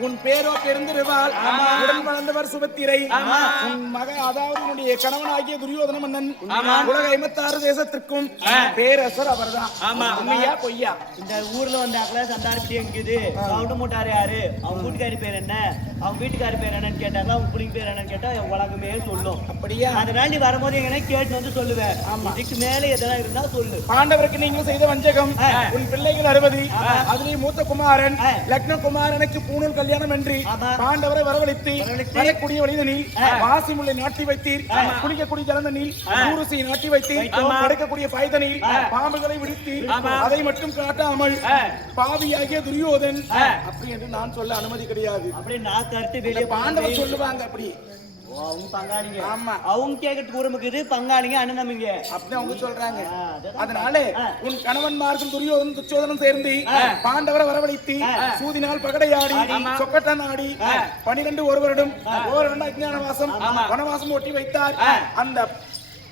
உன் பேரோ பெருந்திருவாள் உடன் வளர்ந்தவர் சுபத்திரை. உன் மக அதாவது உன்னுடைய கணவனாகிய துரியோதன மன்னன் உலக 56 தேசத்திற்கும் பேரரசர் அவர்தான். உண்மையா பொய்யா? இந்த ஊர்ல வந்தாக்கல சந்தாரப்பட்டி எங்குது கவுண்டு மூட்டாரு யாரு, அவங்க வீட்டுக்காரி பேர் என்ன, அவங்க வீட்டுக்காரி பேர் என்னன்னு கேட்டாங்க, அவங்க பிள்ளைங்க பேர் என்னன்னு கேட்டா உலகமே சொல்லும். அப்படியா? அதனால நீ வரும்போது எங்கன்னா கேட்டு வந்து சொல்லுவேன். இதுக்கு மேல எதனா இருந்தா சொல்லு. பாண்டவருக்கு நீங்கள் செய்த வஞ்சகம். உன் பிள்ளைகள் 60, அதுலயும் மூத்த குமாரன் லக்ன குமாரனுக்கு பூணூல் கல்யாணம் என்று பாண்டவரை வரவழைத்து வரக்கூடிய வழிதனில் வாசிமுல்லை நாட்டி வைத்தீர். குளிக்கக்கூடிய ஜலந்தனில் ஊருசை நாட்டி வைத்தீர். படுக்கக்கூடிய பாய்தனில் பாம்புகளை விடுத்து அதை மட்டும் காட்டாமல் பாவியாகிய துரியோதன் அப்படி என்று நான் சொல்ல அனுமதி கிடையாது. அப்படி நான் கருத்து வெளியே பாண்டவர் சொல்லுவாங்க அப்படி. அவங்க பங்காளிங்க. ஆமா. அவங்க கேட்கறது குடும்பக்குது பங்காளிங்க அண்ணன் தம்பிங்க அப்படி அவங்க சொல்றாங்க. அதனால உன் கணவன்மார்கள் துரியோதன் துச்சோதனம் சேர்ந்து பாண்டவரை வரவழைத்து சூதினால் பகடையாடி சொக்கட்டான் ஆடி 12 ஒரு வருடம் அஜ்ஞானவாசம் வனவாசம் ஓட்டி வைத்தார். அந்த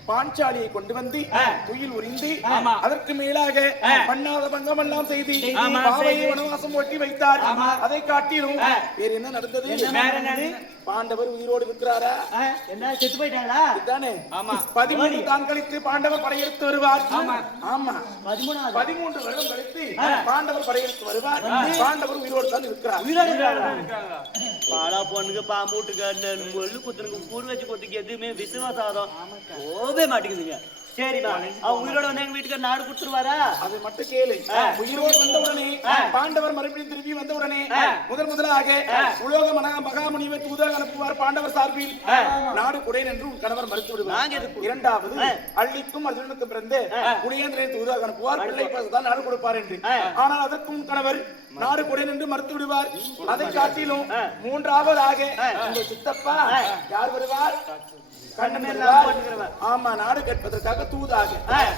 பாஞ்சாலியை கொண்டு வந்து துயில் உரிந்து அதற்கு மேலாக பண்ணாத பங்கம் எல்லாம் செய்து பாவையை வனவாசம் ஓட்டி வைத்தார். அதை காட்டிலும் வேற என்ன நடந்தது? பாண்டவர் உயிரோடு இருக்கிறாரா? என்ன செத்து போயிட்டாங்களா? இதுதானே. 13 தான் கழித்து பாண்டவர் படையெடுத்து வருவார். ஆமா 13 வருடம் கழித்து பாண்டவர் படையெடுத்து வருவார். பாண்டவர் உயிரோடு தான் இருக்கிறார். பாலா பொண்ணுக்கு பாம்பூட்டுக்கு முள்ளு குத்துனுக்கு பூர் வச்சு குத்துக்கு எதுவுமே விசுவாசாதம் போவே மாட்டேங்குதுங்க. சரிமா, அவங்க உயிரோட வந்து எங்க வீட்டுக்கு நாடு கொடுத்துருவாரா? அதை மட்டும் கேளு. உயிரோடு வந்த உடனே பாண்டவர் மறுபடியும் திரும்பி வந்த உடனே முதலாக உலோக மகாமுனிவர் தூதாக அனுப்புவார். பாண்டவர் சார்பில் நாடு குடையன் என்று உன் கணவர் மறுத்து விடுவார். இரண்டாவது அள்ளிக்கும் அர்ஜுனனுக்கும் பிறந்து குடியேந்திரனை தூதாக அனுப்புவார். பிள்ளை தான் நாடு கொடுப்பார் என்று. ஆனால் அதற்கு உன் கணவர் நாடு குடையன் என்று மறுத்து விடுவார். அதை காட்டிலும் மூன்றாவதாக உங்க சித்தப்பா யார் வருவார்? ஆமா, நாடு கேட்பதற்காக தூதாக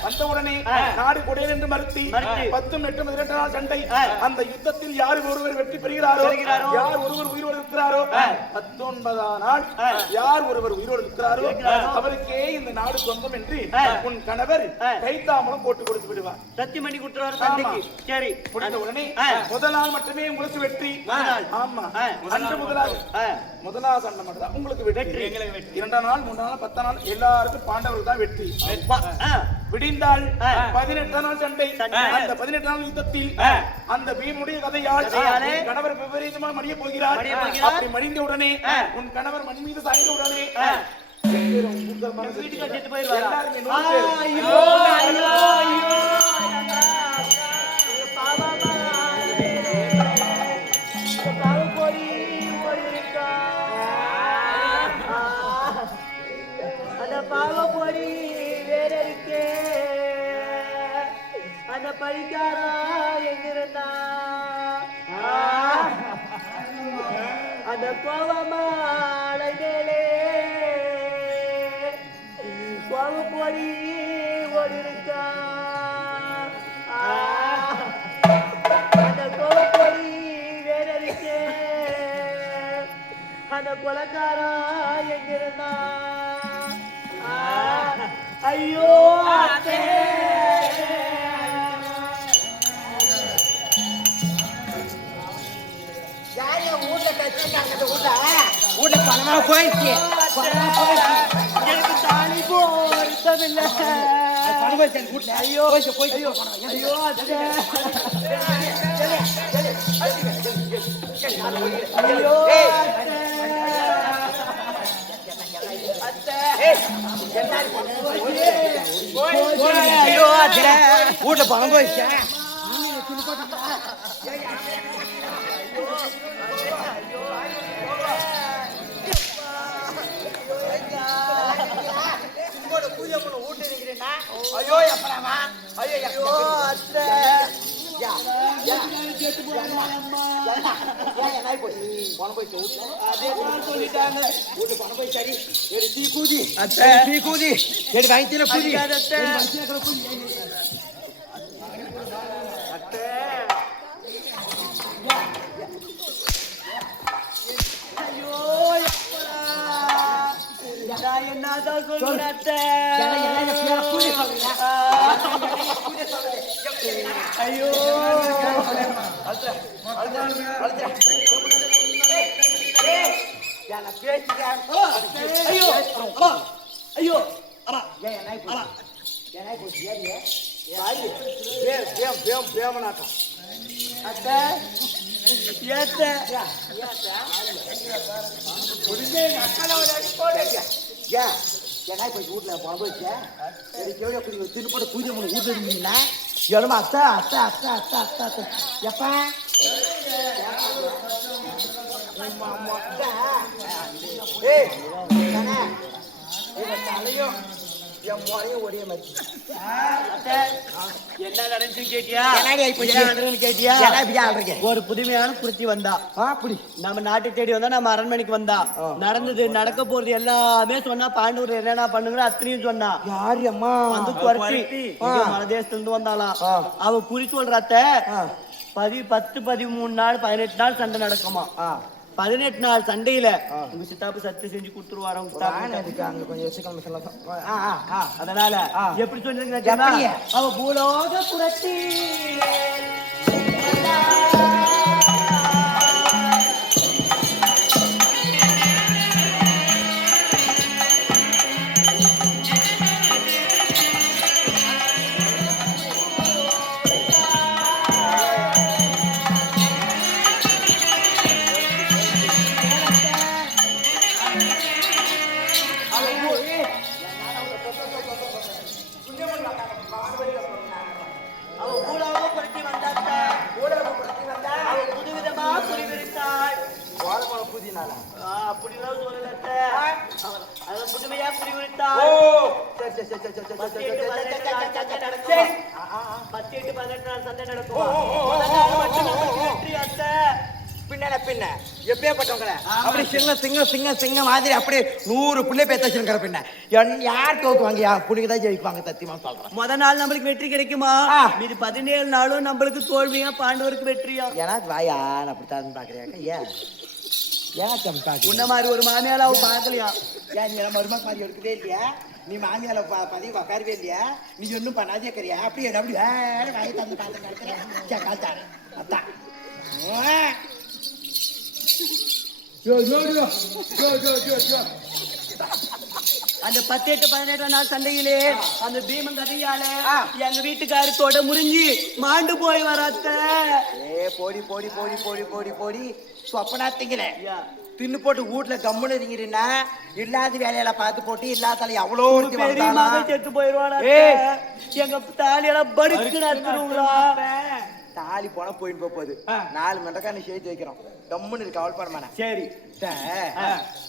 வந்த உடனே நாடு கொடையன் என்று மறுத்தி 10 8 18 நாள் சண்டை. அந்த யுத்தத்தில் யார் ஒருவர் வெற்றி பெறுகிறாரோ, யார் ஒருவர் உயிரோடு இருக்கிறாரோ, 19ஆம் நாள் யார் ஒருவர் உயிரோடு இருக்கிறாரோ அவருக்கே இந்த நாடு சொந்தம் என்று உன் கணவர் கைத்தாமலம் போட்டு கொடுத்து விடுவார். சத்தியம் பண்ணி கொடுத்துருவாரு தந்தைக்கு. சரி, முடிந்த உடனே முதல் நாள் மட்டுமே உங்களுக்கு வெற்றி. ஆமா, அன்று முதலாவது சண்டை மட்டும் தான் உங்களுக்கு வெற்றி. 2ஆம் நாள் 3ஆம் நாள் 10ஆம் நாள் எல்லாருக்கும் பாண்டவர்கள் தான் வெற்றி. விடிந்தால் 18ஆம் நாள் சண்டை. அந்த 18ஆம் நாள் யுத்தத்தில் அந்த பீமுடைய கதையால் கணவர் விபரீதமா மடிய போகிறார். அப்படி மடிந்த உடனே உன் கணவர் மண் மீது சாய்ந்த உடனே வீட்டுக்கு செத்து போயிருவாரு. பாவப்பொடி வேற இருக்கே அந்த பழிக்காரா எங்கிருந்தா அந்த கோவமாலை மேலே கோவப்பொடி ஓடி இருக்கா அந்த கோவப்பொடி வேற இருக்கே அந்த கொலைக்காரா எங்கிருந்தா ஐயோ அத்தே யாரு ஊர்ல கட்டிருக்காங்க ஊர்ல பணமா போயிடுச்சு எனக்கு தாலி போர்த்தமில்லை ஐயோ ஐயோ ஐயோ அத்தே ஐயோ வீட்டுல பணம் போயிடுச்சு ஐயோ எப்படாமா ஐயோ அத்தை என்னதான் சொல்லுறேன் ஐயோ ஐயோ வீட்டுல பணம் போயிடுச்சு திருப்பட பூஜை பண்ணி வீட்டுல இருந்தீங்கன்னா எவ்வளோ அத்தை அத்தை அத்தை அத்தை அத்தை அத்தை எப்ப தலையும் என் முறையும் ஒரே மாதிரி என்ன நடந்துச்சு கேட்டியா கேட்டியா ஒரு புதுமையான குருத்தி வந்தா அப்படி நம்ம நாட்டை தேடி வந்தா நம்ம அரண்மனைக்கு வந்தா நடந்தது நடக்க போறது எல்லாமே சொன்னா பாண்டவர் என்னென்ன பண்ணுங்களோ அத்தனையும் சொன்னா யாரு அம்மா வந்து குறைச்சி மனதேசத்துல இருந்து வந்தாலாம் அவ குறி சொல்றத 10-13 நாள் 18 நாள் சண்டை நடக்குமா 18 நாள் சண்டையில உங்க சித்தாப்பு சத்து செஞ்சு கொடுத்துருவாரு அங்க கொஞ்சம் அதனால எப்படி சொல்லுங்க அவ பூலோக புரட்சி அப்படிலாம் சொல்லல புதுமையா புரிவித்தார் 18 நாள் சண்டை நடக்கும் பின்ன எப்பேற்பட்டவங்கள அப்படி சிங்க மாதிரி அப்படியே 100 புள்ளை பேத்தாச்சிருக்கிற பின்ன யார் தோக்குவாங்க புடிங்கதான் ஜெயிக்குவாங்க சத்தியமா சொல்றேன். முத நாள் நம்மளுக்கு வெற்றி கிடைக்குமா மீது 17 நாளும் நம்மளுக்கு தோல்வியா பாண்டவருக்கு வெற்றியா எனக்கு வாயா அப்படித்தான் பாக்குறேன் ஏன் உன்ன மாதிரி ஒரு மாமியால அவ பாக்கலையா ஏன் நீ மருமக மாதிரி இருக்கவே இல்லையா நீ மாமியால பதவி உட்காரவே இல்லையா நீ ஒன்னும் பண்ணாதே கரியா அப்படி அப்படி வாயை தந்து பார்த்து நடக்கிறேன் காத்தாரு அத்தான் அந்த 18 நாள் சண்டையிலே அந்த பீமன் கதையால எங்க வீட்டுக்காரத்தோட முறிஞ்சி மாண்டு போய் வராத்த போடி போடி போடி போடி போடி போடி சொப்பனா திங்கல தின்னு போட்டு வீட்டுல கம்முன்னு இருங்கிறீன்னா இல்லாத வேலையில பார்த்து போட்டு இல்லாத எவ்வளவு செத்து போயிருவாடா எங்க தாலியெல்லாம் படுக்கு நடத்துருங்களா தாலி போனா போயிட்டு போகுது. 4 மண்டக்கான சேர்த்து வைக்கிறோம். டம்முன்னு இருக்கு, அவள் பண்ண சரி.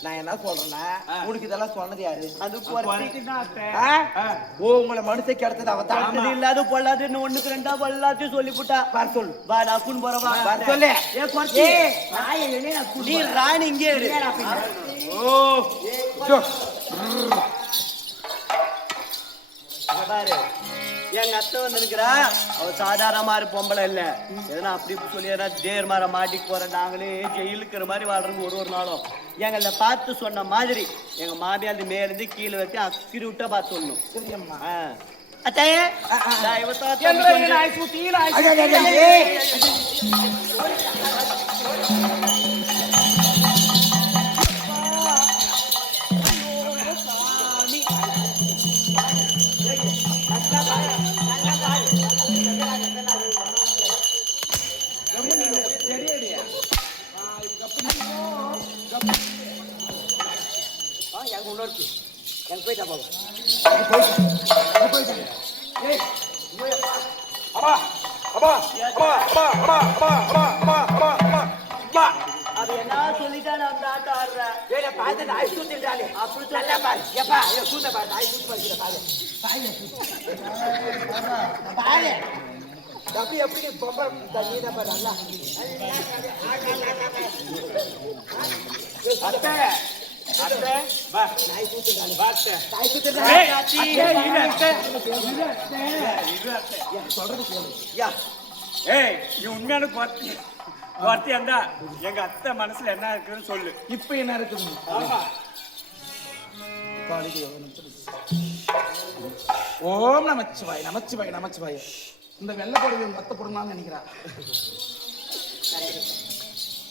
நான் என்ன சொல்றேன்னா, உனக்கு இதெல்லாம் சொன்னது யாரு? அது உங்களை மனுஷ கிடைச்சது அவ தான் இல்லாத பொல்லாதுன்னு 1க்கு 2 பொல்லாத்தையும் சொல்லிவிட்டா. வர சொல்லு, வா நான் கூண்டு போறவா வர சொல்லு. நீ ராணி இங்கே இரு. பாரு, எங்க அத்தை வந்துருக்கிறா. அவ சாதாரண பொம்பளை இல்ல. எதனா அப்படி சொல்லி தேர் மாற மாட்டிக்கு போற நாங்களே ஜெயிலுக்கிற மாதிரி வாழ்றது ஒரு நாளும். எங்களை பார்த்து சொன்ன மாதிரி எங்க மாமியார் மேலிருந்து கீழே வச்சு அக்கிரி விட்டா பார்த்து சொல்லணும். அத்தையே அது என்ன சொல்லிட்டா நான் ஆட்ட ஆடுறேன். உண்மையான வார்த்தை அந்த எங்க அத்தை மனசுல என்ன இருக்குன்னு சொல்லு. இப்ப என்ன இருக்குது? ஓம் நமச்சிவாய் நமச்சிவாய் நமச்சிவாய். இந்த வெள்ளை பொருள் உங்க அத்தை போடணும்னு நினைக்கிறா.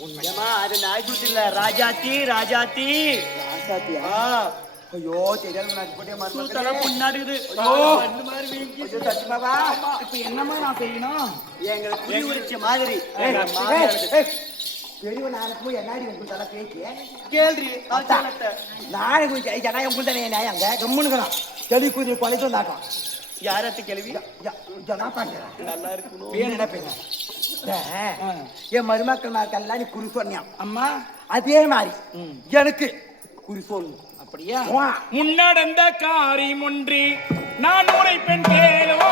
உண்மையமா அது நாய்க்குட்டி இல்ல, ராஜாத்தி ராஜாத்தி ராஜாத்தியா. ஐயோ தெரியாது, முன்னாடி இப்ப என்னமா நான் செய்யணும்? எங்களுக்கு புரி உரிச்ச மாதிரி பெரியவன் நாளைக்கு என்னாடி உங்களுக்கு பேச்சு கேள்வி நாளைக்கு உங்களுக்கு அங்க கம்முனுக்கலாம். தெளி குதி கொலைக்கு வந்தாட்டம். யாரத்து கேள்வி நல்லா இருக்கணும். என் மருமக்கள்மாருக்கெல்லாம் நீ குறி சொன்னியான் அம்மா. அதே மாதிரி எனக்கு குறி சொல்லணும். அப்படியா? முன்னடந்த காரியம் ஒன்றி நான் உரைப்பெண் கேளுவா.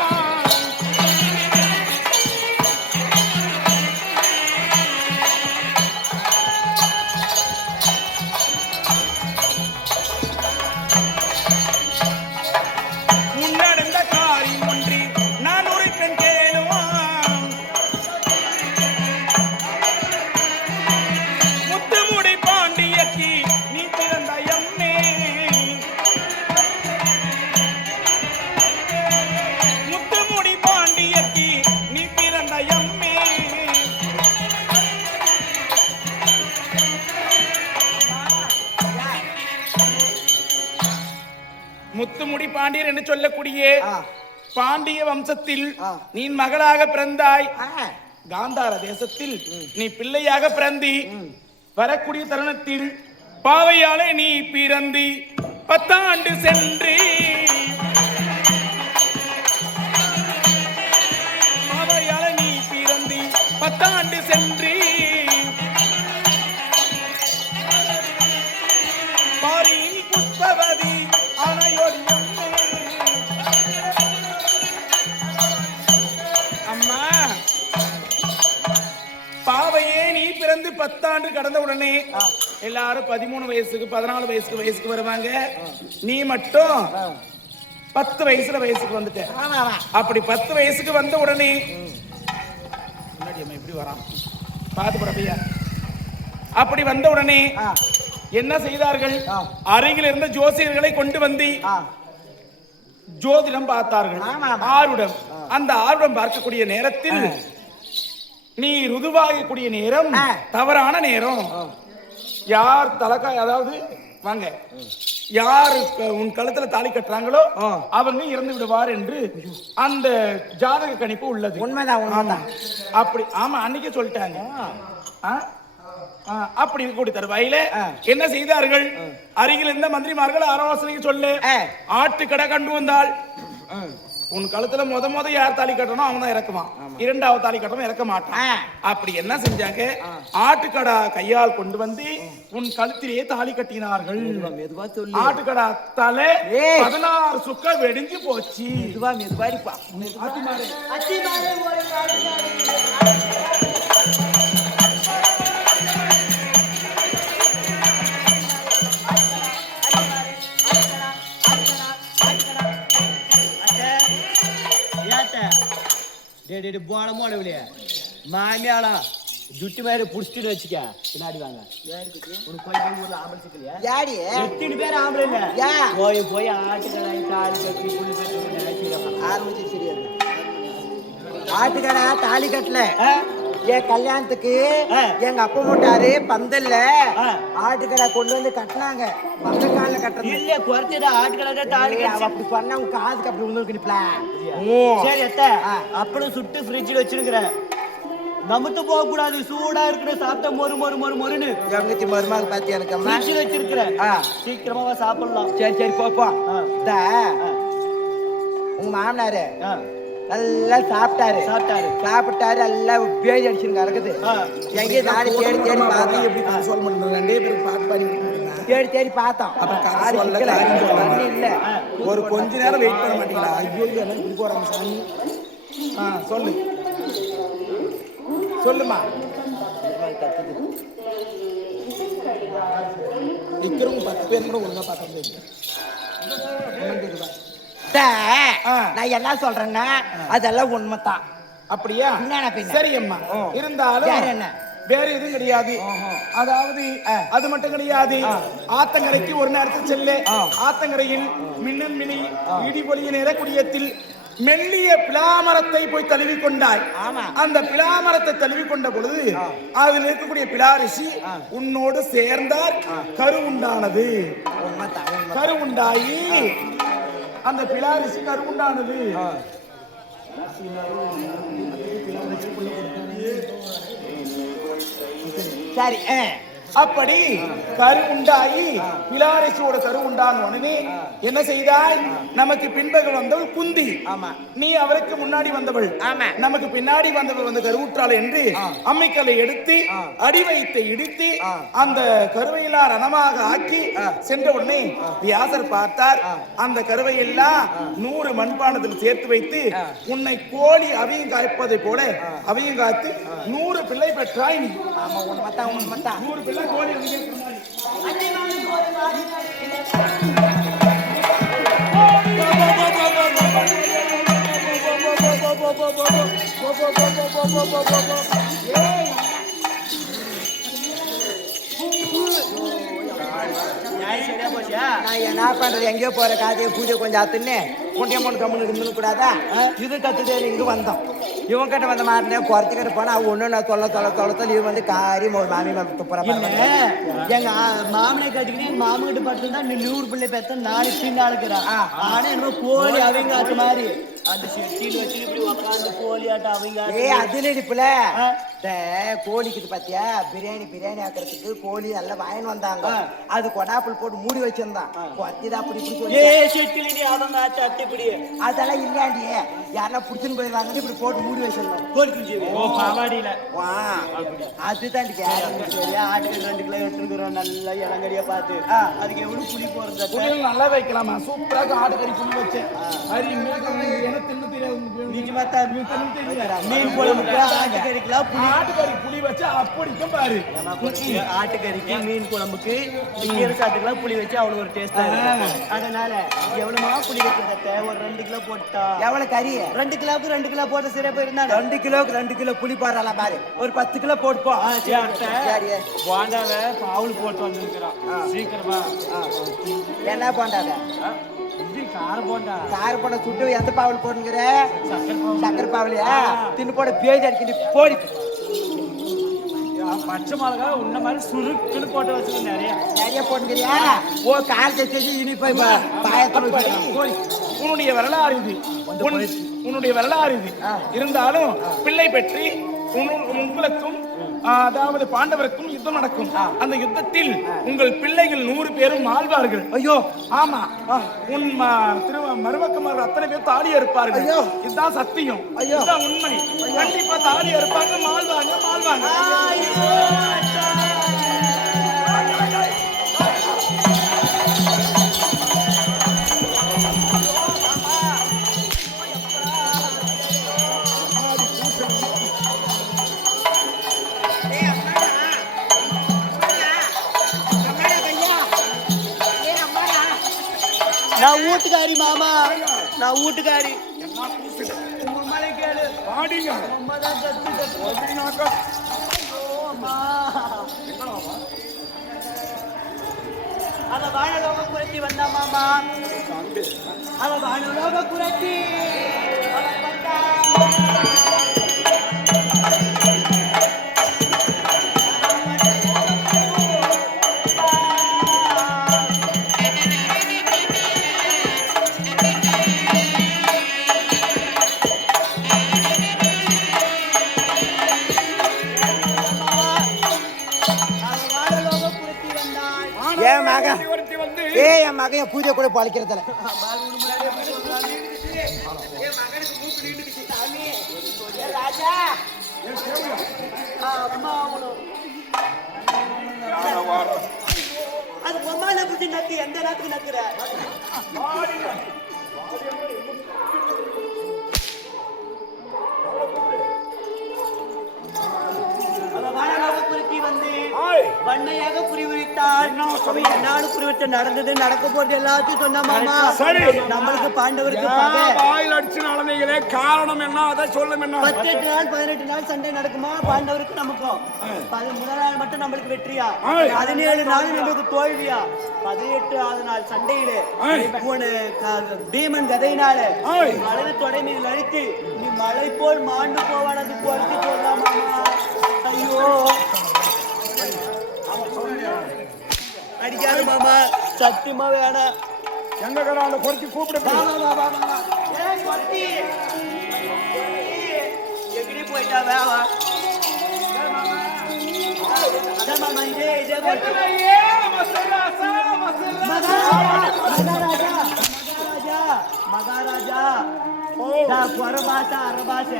முத்துமுடி பாண்டியர் என்று சொல்லக்கூடிய பாண்டிய வம்சத்தில் நீ மகளாக பிறந்தாய். காந்தார தேசத்தில் நீ பிள்ளையாக பிறந்தி வரக்கூடிய தருணத்தில் பாவையாலே நீ பிறந்தி 10 ஆண்டு சென்று பாவையாலே நீ பிறந்தி 10 ஆண்டு சென்று பாரின் புஷ்பவதி அம்மா. பாவையே நீ பிறந்து 10 ஆண்டு கடந்த உடனே எல்லாரும் 13 வயசுக்கு 14 வயசுக்கு வருவாங்க. நீ மட்டும் 10 வயசுக்கு வந்துட்ட. அப்படி 10 வயசுக்கு வந்த உடனே முன்னாடி அம்மா எப்படி வரான் பாத்து படப்பையா. அப்படி வந்த உடனே என்ன செய்தார்கள்? அருகில் இருந்த ஜோசியர்களை கொண்டு வந்து ஜோதிடம் பார்த்தார்கள். ஆருடம். அந்த ஆருடம் பார்க்கக்கூடிய நேரத்தில் நீ ருதுவாகக்கூடிய நேரம் தவறான நேரம். யார் தலைக்காய், அதாவது வாங்க, யாரு உன் கழுத்துல தாலி கட்டுறாங்களோ அவங்க இறந்து விடுவார் என்று அந்த ஜாதக கணிப்பு உள்ளது. உண்மைதான். அப்படி ஆமா, அன்னைக்கே சொல்லிட்டாங்க. அப்படி கூடி தருவாயில என்ன செய்தார்கள்? அருகில் இருந்த மந்திரிமார்கள் ஆலோசனை சொல்லு. ஆட்டு கடை கண்டு வந்தால் உன் கழுத்துல முத யார் தாலி கட்டணும் அவன் தான் இறக்குவான். இரண்டாவது தாலி கட்டணும் இறக்க மாட்டான். அப்படி என்ன செஞ்சாங்க, ஆட்டுக்கடா கையால் கொண்டு வந்து உன் கழுத்திலேயே தாலி கட்டினார்கள். ஆட்டுக்கடா தலை 16 சுக்க வெடிஞ்சு போச்சு. மாமியாளா ஜுட்டு மாதிரி புடிச்சிட்டு வச்சுக்க பின்னாடி வாங்க. எத்தனை பேர் ஆம்பளை இல்ல போய் போய் ஆட்டுக்கடை தாலி கட்டி புள்ளி கட்டி ஆட்டுக்கடா தாலி கட்டல. என் கல்யாணத்துக்கு எங்க அப்பா போட்டாரு பந்தல்ல ஆட்டுக்கடை கொண்டு வந்து கட்டினாங்க. பந்தக்கால கட்டுறது இல்ல குறைச்சதா ஆட்டுக்கடை தாலி அப்படி பண்ண உங்க காதுக்கு அப்படி உங்களுக்கு நிப்பலாம். சரி அத்தை அப்படி சுட்டு ஃப்ரிட்ஜில் வச்சிருக்கிறேன். நமத்து போக கூடாது, சூடா இருக்கிற சாப்பிட்ட மொறு மொறு மொறு மொறுன்னு எங்கத்தி மருமக பாத்தி எனக்கு ஃப்ரிட்ஜில் வச்சிருக்கிறேன். சீக்கிரமா சாப்பிடலாம். சரி சரி போப்போ. உங்க மாமனாரு நல்லா சாப்பிட்டாரு நல்லா பேஜ் அடிச்சுருங்க இருக்குது. எங்கேயும் நாடு தேடி தேடி பார்த்தோம். எப்படி சொல்ல முடியும், 2 பேரும் பார்த்து பண்ணி தேடி பார்த்தோம். இல்ல ஒரு கொஞ்ச நேரம் வெயிட் பண்ண மாட்டீங்களா? ஐயோ எல்லாம் இப்படி போறாங்க சாமி. சொல்லு சொல்லுமா. இருக்கிறவங்க 10 பேர் கூட ஒழுங்கா பார்த்தா நான் என்ன சொல்றேன்னா அதெல்லாம் உண்மைதான். அப்படியா? சரி அம்மா. இருந்தாலும் என்ன வேற எதுவும் கிடையாது. அதாவது அது மட்டும் கிடையாது. ஆத்தங்கரைக்கு ஒரு நேரத்தில் செல்ல ஆத்தங்கரையில் மின்னல் மினி இடிபொலியின் இறக்குடியத்தில் மெல்லிய பிளாமரத்தை போய் தழுவி கொண்டாய். அந்த பிளாமரத்தை தழுவி கொண்ட பொழுது அதில் இருக்கக்கூடிய பிளாரிசி உன்னோடு சேர்ந்தார். கரு உண்டானது. கரு உண்டாயி அந்த பிளாரிசி கரு உண்டானது. சரி அப்படி கரு உண்டாயி பிலாரிசியோட கரு உண்டான உடனே என்ன செய்தாய்? நமக்கு பின்பகல் வந்தவள் குந்தி. நீ அவருக்கு முன்னாடி வந்தவள். நமக்கு பின்னாடி வந்தவள் வந்து கருவுற்றாள் என்று அம்மிக்கல்லை எடுத்து அடி வைத்து இடித்து அந்த கருவையெல்லாம் ரணமாக ஆக்கி சென்ற உடனே வியாசர் பார்த்தார். அந்த கருவையெல்லாம் 100 மண்பானத்தில் சேர்த்து வைத்து உன்னை கோழி அவையும் காய்ப்பதை போல அவையும் காத்து 100 பிள்ளை பெற்றாய் நீ. 100 பிள்ளை கோழி நான் என்ன பண்றது? எங்கேயோ போற காதையை பூஜை கொஞ்சம் ஆத்துன்னு கொண்டே மூணு கம்முன்னு இருந்துன்னு கூடாதா? இது கத்துதே இங்க வந்தோம். இவன் கிட்ட வந்த மாட்டினே குறைச்சிக்கிட்டு போனா ஒண்ணு நான் தொலை இவன் வந்து காரி மாமி துப்புறேன். எங்க மாமனை கட்டிக்கிட்டு எங்க மாமன் கிட்ட படுத்துருந்தா 100 பிள்ளை பெத்த 4 சின்னாளுக்குறான். ஆனா என்ன கோழி அவங்க ஆட்டு மாதிரி அந்த செட்டியில் வச்சு இப்படி உட்காந்து கோழி ஆட்ட அவங்க. அதுல இடிப்புல கோழிக்கு பாத்தியா பிரியாணி ஆக்கிறதுக்கு கோழி நல்லா வாங்கின்னு வந்தாங்க. அது கொடாப்புள் போட்டு மூடி வச்சிருந்தான். அப்படி அவங்க ஆச்சு அத்தைப்படி அதெல்லாம் இல்லையாண்டி யாரா புடிச்சுன்னு போயிருவாங்க. இப்படி போட்டு மூடி வச்சிருந்தோம் கோழி குஞ்சு பாவாடியில. அதுதான் ஆட்டுக்கு 2 கிலோ எடுத்துக்கிறோம். நல்லா இளங்கடியா பார்த்து அதுக்கு எவ்வளவு புளி போறது நல்லா வைக்கலாமா? சூப்பராக ஆட்டுக்கறி புளி வச்சேன். மீன் குழம்புக்கு ஆட்டுக்கறிக்கெல்லாம் ஆட்டுக்கறி புளி வச்சு அப்படிக்கும் பாரு. ஆட்டுக்கறிக்கு மீன் குழம்புக்கு சாட்டுக்கெல்லாம் புளி வச்சு அவ்வளவு ஒரு டேஸ்டா இருக்கும். அதனால எவ்வளவுமா புளி வைக்கிறத ஒரு 2 கிலோ போட்டா எவ்வளவு கறி? 2 கிலோவுக்கு 2 கிலோ போட்ட சிறப்பு இருந்தா 2 கிலோவுக்கு 2 கிலோ புளி பாறலாம் பாரு. ஒரு 10 கிலோ போட்டுப்போம். போண்டாவை பாவுல் போட்டு வந்துருக்கிறான். சீக்கிரமா என்ன போண்டாவ? கார போட சுட்டு எந்த பாவல் போடுங்கிற? சக்கரை பாவலியா? தின்னு போட பேஜ் அடிக்கி போடி. பச்சை மிளகா உன்ன மாதிரி சுருக்குன்னு போட்டு வச்சுக்க நிறைய போட்டுக்கிறியா? ஓ கால் தச்சு இனிப்பா உன்னுடைய வரலாறு இது. உன்னுடைய வரலாறு இது. இருந்தாலும் பிள்ளை பெற்றி உங்களுக்கும் அதாவது பாண்டவருக்கும் யுத்தம் நடக்கும். அந்த யுத்தத்தில் உங்கள் பிள்ளைகள் 100 பேரும் ஆழ்வார்கள். ஐயோ ஆமா, உன் மருமக்கமார் அத்தனை பேர் தாடியா இருப்பார்கள். இதுதான் சத்தியம், இதுதான் உண்மை. கண்டிப்பா தாடியா இருப்பாங்க, மாழ்வாங்க. நான் வீட்டுக்காரி மாமா, நான் வீட்டுக்காரி. அவ வானலோக குரத்தி வந்தா மாமா, அவ வானலோக குரத்தி வந்தா. என் மகன் பூஜை கூட பழிக்கிறதுல அது பொம்மால புடிச்சு நக்கு, எந்த நேரத்துக்கு நக்குற? வன்மையாக புரிவித்தாள். என்னாலும் புரிவித்த நடந்தது நடக்க போறது எல்லாத்தையும் சொன்ன மாமா. நம்மளுக்கு பாண்டவருக்கு அடிச்சு காரணம் என்ன, அதை சொல்லும். 18 நாள் 18 நாள் சண்டை நடக்குமா பாண்டவருக்கு நமக்கும்? முதல் நாள் மட்டும் நம்மளுக்கு வெற்றியா, 17 நாள் நம்மளுக்கு தோல்வியா? 18வது நாள் சண்டையிலே பீமன் கதையினால மலரு தொடை மீது அழித்து நீ மலை போல் மாண்டு போவானது போட்டு சொல்லலாம் மாமா. ஐயோ அடிக்காது மாமா, சத்தியமா வேணாம். எங்க கடை பொறுத்து கூப்பிடு. எங்கடி போயிட்டா வேவா மாமா. இதே மகாராஜா குறபாசா அரபாச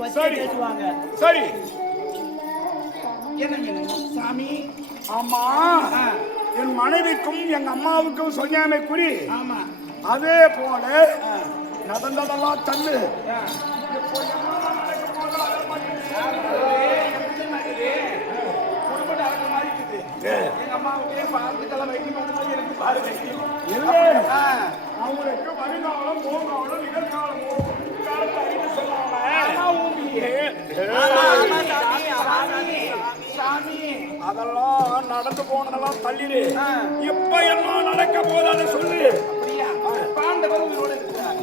பேசுவாங்க. சரி என்ன சாமி? ஆமா, என் மனைவிக்கும் எங்க அம்மாவுக்கும் சொல்லாமை குறி. ஆமா, அதே போல நடந்ததெல்லாம் தள்ளு. அவங்களுக்கு வருகாலம் போகாலம் நிகழ்காலமோ அறிவு சாமி, அதெல்லாம் நடந்து போனதெல்லாம் தள்ளிடு. இப்ப எல்லாம் நடக்க போது அதை சொல்லு. பாண்டவர் உயிரோடு இருக்கிறார்.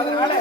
அதனால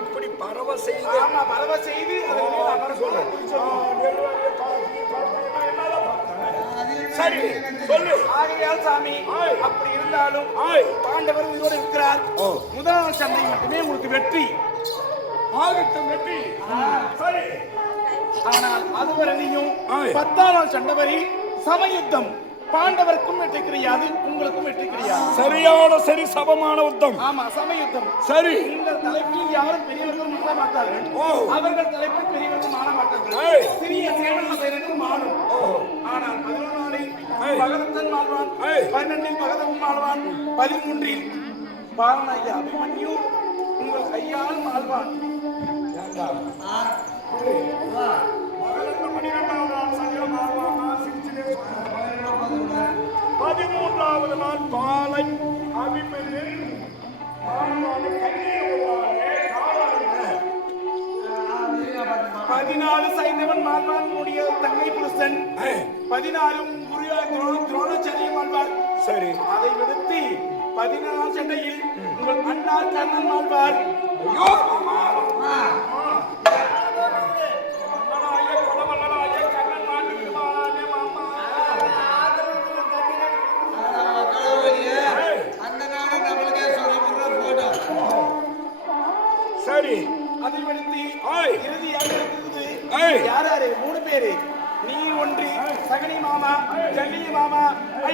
இப்படி பரவ செய்து சரி சொல்லு. ஆகையால் சாமி, அப்படி இருந்தாலும் பாண்டவர் உயிரோடு இருக்கிறார். முதல் சண்டை மட்டுமே உங்களுக்கு வெற்றி ஆகட்டும், வெற்றி. சரி, ஆனால் அதுவரையும் 10ஆம் நாள் சண்டை வரை சமயுத்தம். பாண்டவருக்கும் வெற்றி கிடையாது, உங்களுக்கும் வெற்றி கிடையாது. சரியான சரி சமமான யுத்தம். ஆமா, சமயுத்தம். சரி, உங்கள் தலைப்பில் யாரும் பெரியவர்கள் மாற மாட்டார்கள். அவர்கள் தலைப்பில் பெரியவர்கள் மாற மாட்டார்கள். சிறிய சேனல் மாறும். ஆனால் 11 பகதத்தன் மாழ்வான், 12 பகதவன் மாழ்வான், 13 பாரணைய அபிமன்யு உங்கள் கையால் மாழ்வான். பதிமூன்றாவது நாள் காலை அபிமன்யு 14 சைந்தவன் மாழ்வானுடைய தங்கை புருஷன் 14 துரோணாச்சாரியம் மாழ்வார். சரி, அதை விடுத்து 14 சண்டையில் உங்கள் அண்ணா கண்ணன் மாழ்வார். ஐயோ சரி, அதை விடுத்து இறுதியாக யாரு 3 பேரு, நீ ஒன்று, சகனி மாமா, ஜல்லி மாமா,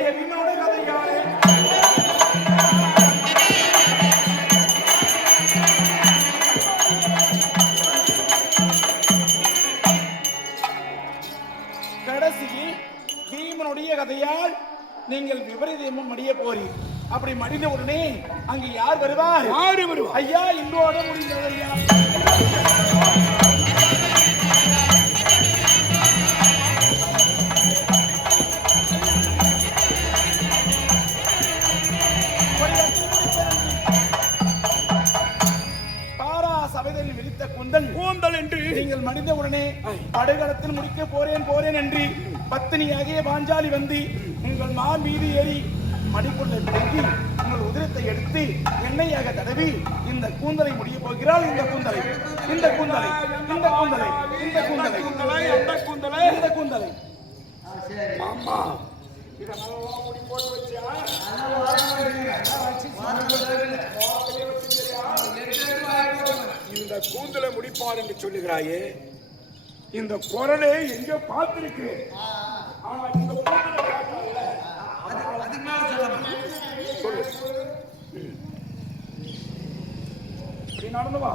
என்னோட கதை யாரு? கடைசி பீமனுடைய கதையால் நீங்கள் விபரீதமும் மடிய போறீர். அப்படி மடிந்த உடனே அங்கு யார் வருவார்? யாரு வருவார்? ஐயா, இன்னோட முடிந்தது ஐயா. பாரா சபையில் விரித்த கூந்தல் என்று நீங்கள் மடிந்த உடனே படுகளத்தில் முடிக்க போறேன் என்று பத்தினியாகிய பாஞ்சாலி வந்து உங்கள் மீது ஏறி மடிக்குள்ளே தங்கி உங்கள் உதிரத்தை எடுத்து எண்ணெயாக தடவி இந்த கூந்தலை முடிய போகிறாள். இந்த கூந்தலை மாமா இதெல்லாம் முடி போட்டு வச்சியா? இந்த கூந்தலை முடிப்பார் என்று சொல்லுகிறாயே, இந்த குரலை எங்க பார்த்திருக்கிறேன். ஆனா இந்த கூந்தலை காட்டால நடந்து வா.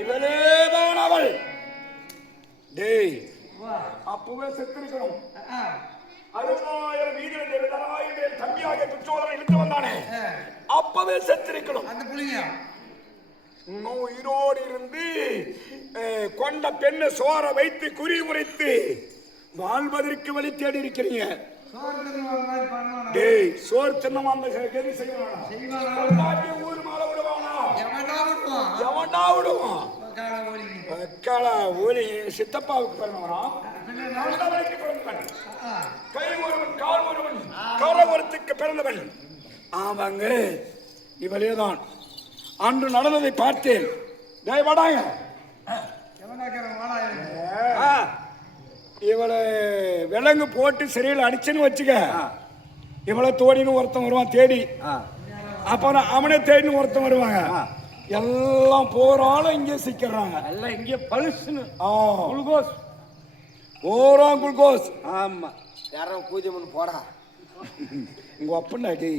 இவளேதான் அவள். டேய், அப்பவே செத்திருக்கணும். 60,000 வீதியில் தம்பியாக துச்சோதனை இழுத்து வந்தானே, அப்பவே செத்திருக்கணும். அந்த புள்ளிங்க இன்னும் உயிரோடு இருந்து கொண்ட பெண்ணை சோற வைத்து குறி உரைத்து வாழ்வதற்கு வழி தேடி இருக்கிறீங்க. டேய், சோறு தின்னமா அந்த கதி செய்வானா? ஊர் மாலை விடுவானா? எவன்டா விடுவான்? ஊலி சித்தப்பாவுக்கு பிறந்தவனா? கை ஒருவன் கால் ஒருவன் கர ஒருத்துக்கு பிறந்தவன். ஆமாங்க, இவளேதான். அன்று நடந்ததை பார்த்தேன். வாடாங்க, இவளை விலங்கு போட்டு சிறையில் அடிச்சுன்னு வச்சுக்க. இவளை தோடின்னு ஒருத்தன் வருவான் தேடி, அப்புறம் அவனே தேடின்னு ஒருத்தன் வருவாங்க. எல்லாம் போறாலும் இங்கே சிக்கிறாங்க. எல்லாம் இங்கே பல்சுன்னு குளுக்கோஸ் போறான், குளுக்கோஸ். ஆமா, யாரும் பூஜை பண்ணி போடா உங்க அப்பா டி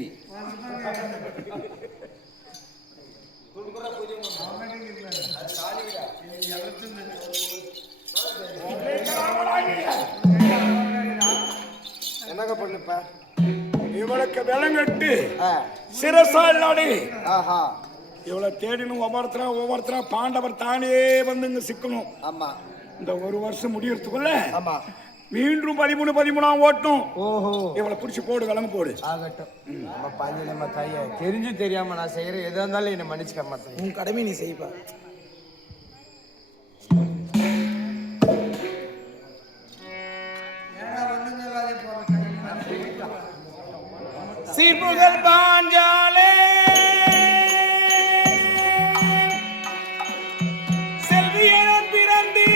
என்னங்க பண்ணுப்ப? இவளுக்கு விலங்கட்டு சிரசால் நாடி இவளை தேடினும் ஒவ்வொருத்தரா பாண்டவர் தானே வந்து இங்க சிக்கணும். ஆமா, இந்த ஒரு வருஷம் முடியறதுக்குள்ள மீண்டும் 13 ஓட்டும். ஓஹோ, இவளை பிடிச்சி போடு, விலங்கு போடு. ஆகட்டும், நம்ம பாதி நம்ம தாய தெரிஞ்சு தெரியாம நான் செய்யறேன். எதா இருந்தாலும் என்ன மன்னிச்சுக்க மாட்டேன். உன் கடமை நீ செய்ப்பா. சீர்புகழ் பாஞ்சாலே செல்வியன பிறந்து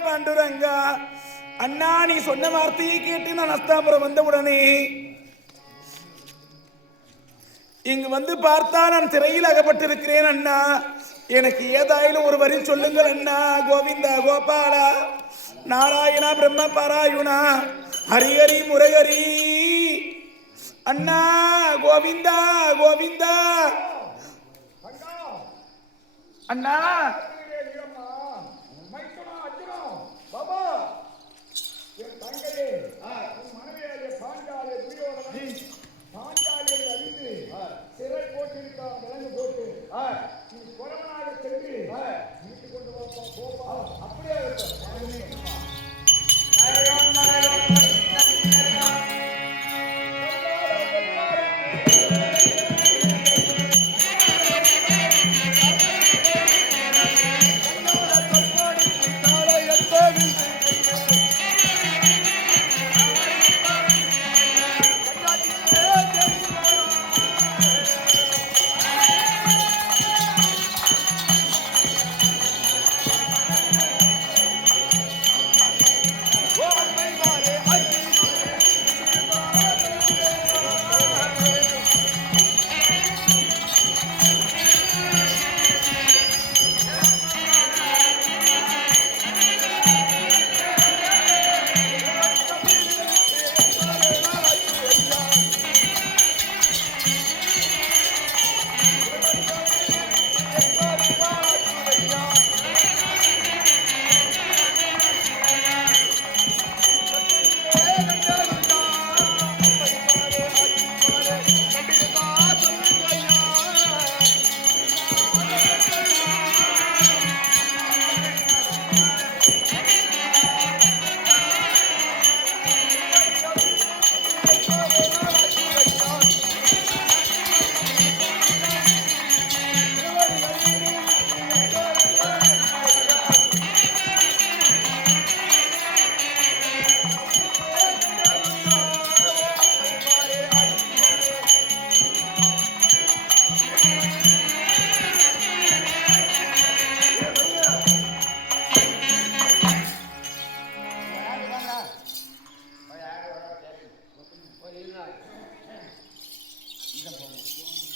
பாண்டுரங்க அண்ணா நீ சொன்ன வார்த்தையை கேட்டு நான் அஸ்தாபுரம் வந்தவுடனே இங்கு வந்து பார்த்தா நான் சிறையில் அகப்பட்டிருக்கிறேன் அண்ணா. எனக்கு ஏதாயிலும் ஒரு வரி சொல்லுங்கள் அண்ணா. கோவிந்தா கோபாலா நாராயணா பிரம்ம பாராயுணா ஹரிஹரி முரகரி அண்ணா கோவிந்தா கோவிந்தா அண்ணா. சிறை போட்டிருக்கா விலங்கு போட்டு நீ கொரோனாக சென்று வீட்டுக்கு கொண்டு போப்பா. அப்படியே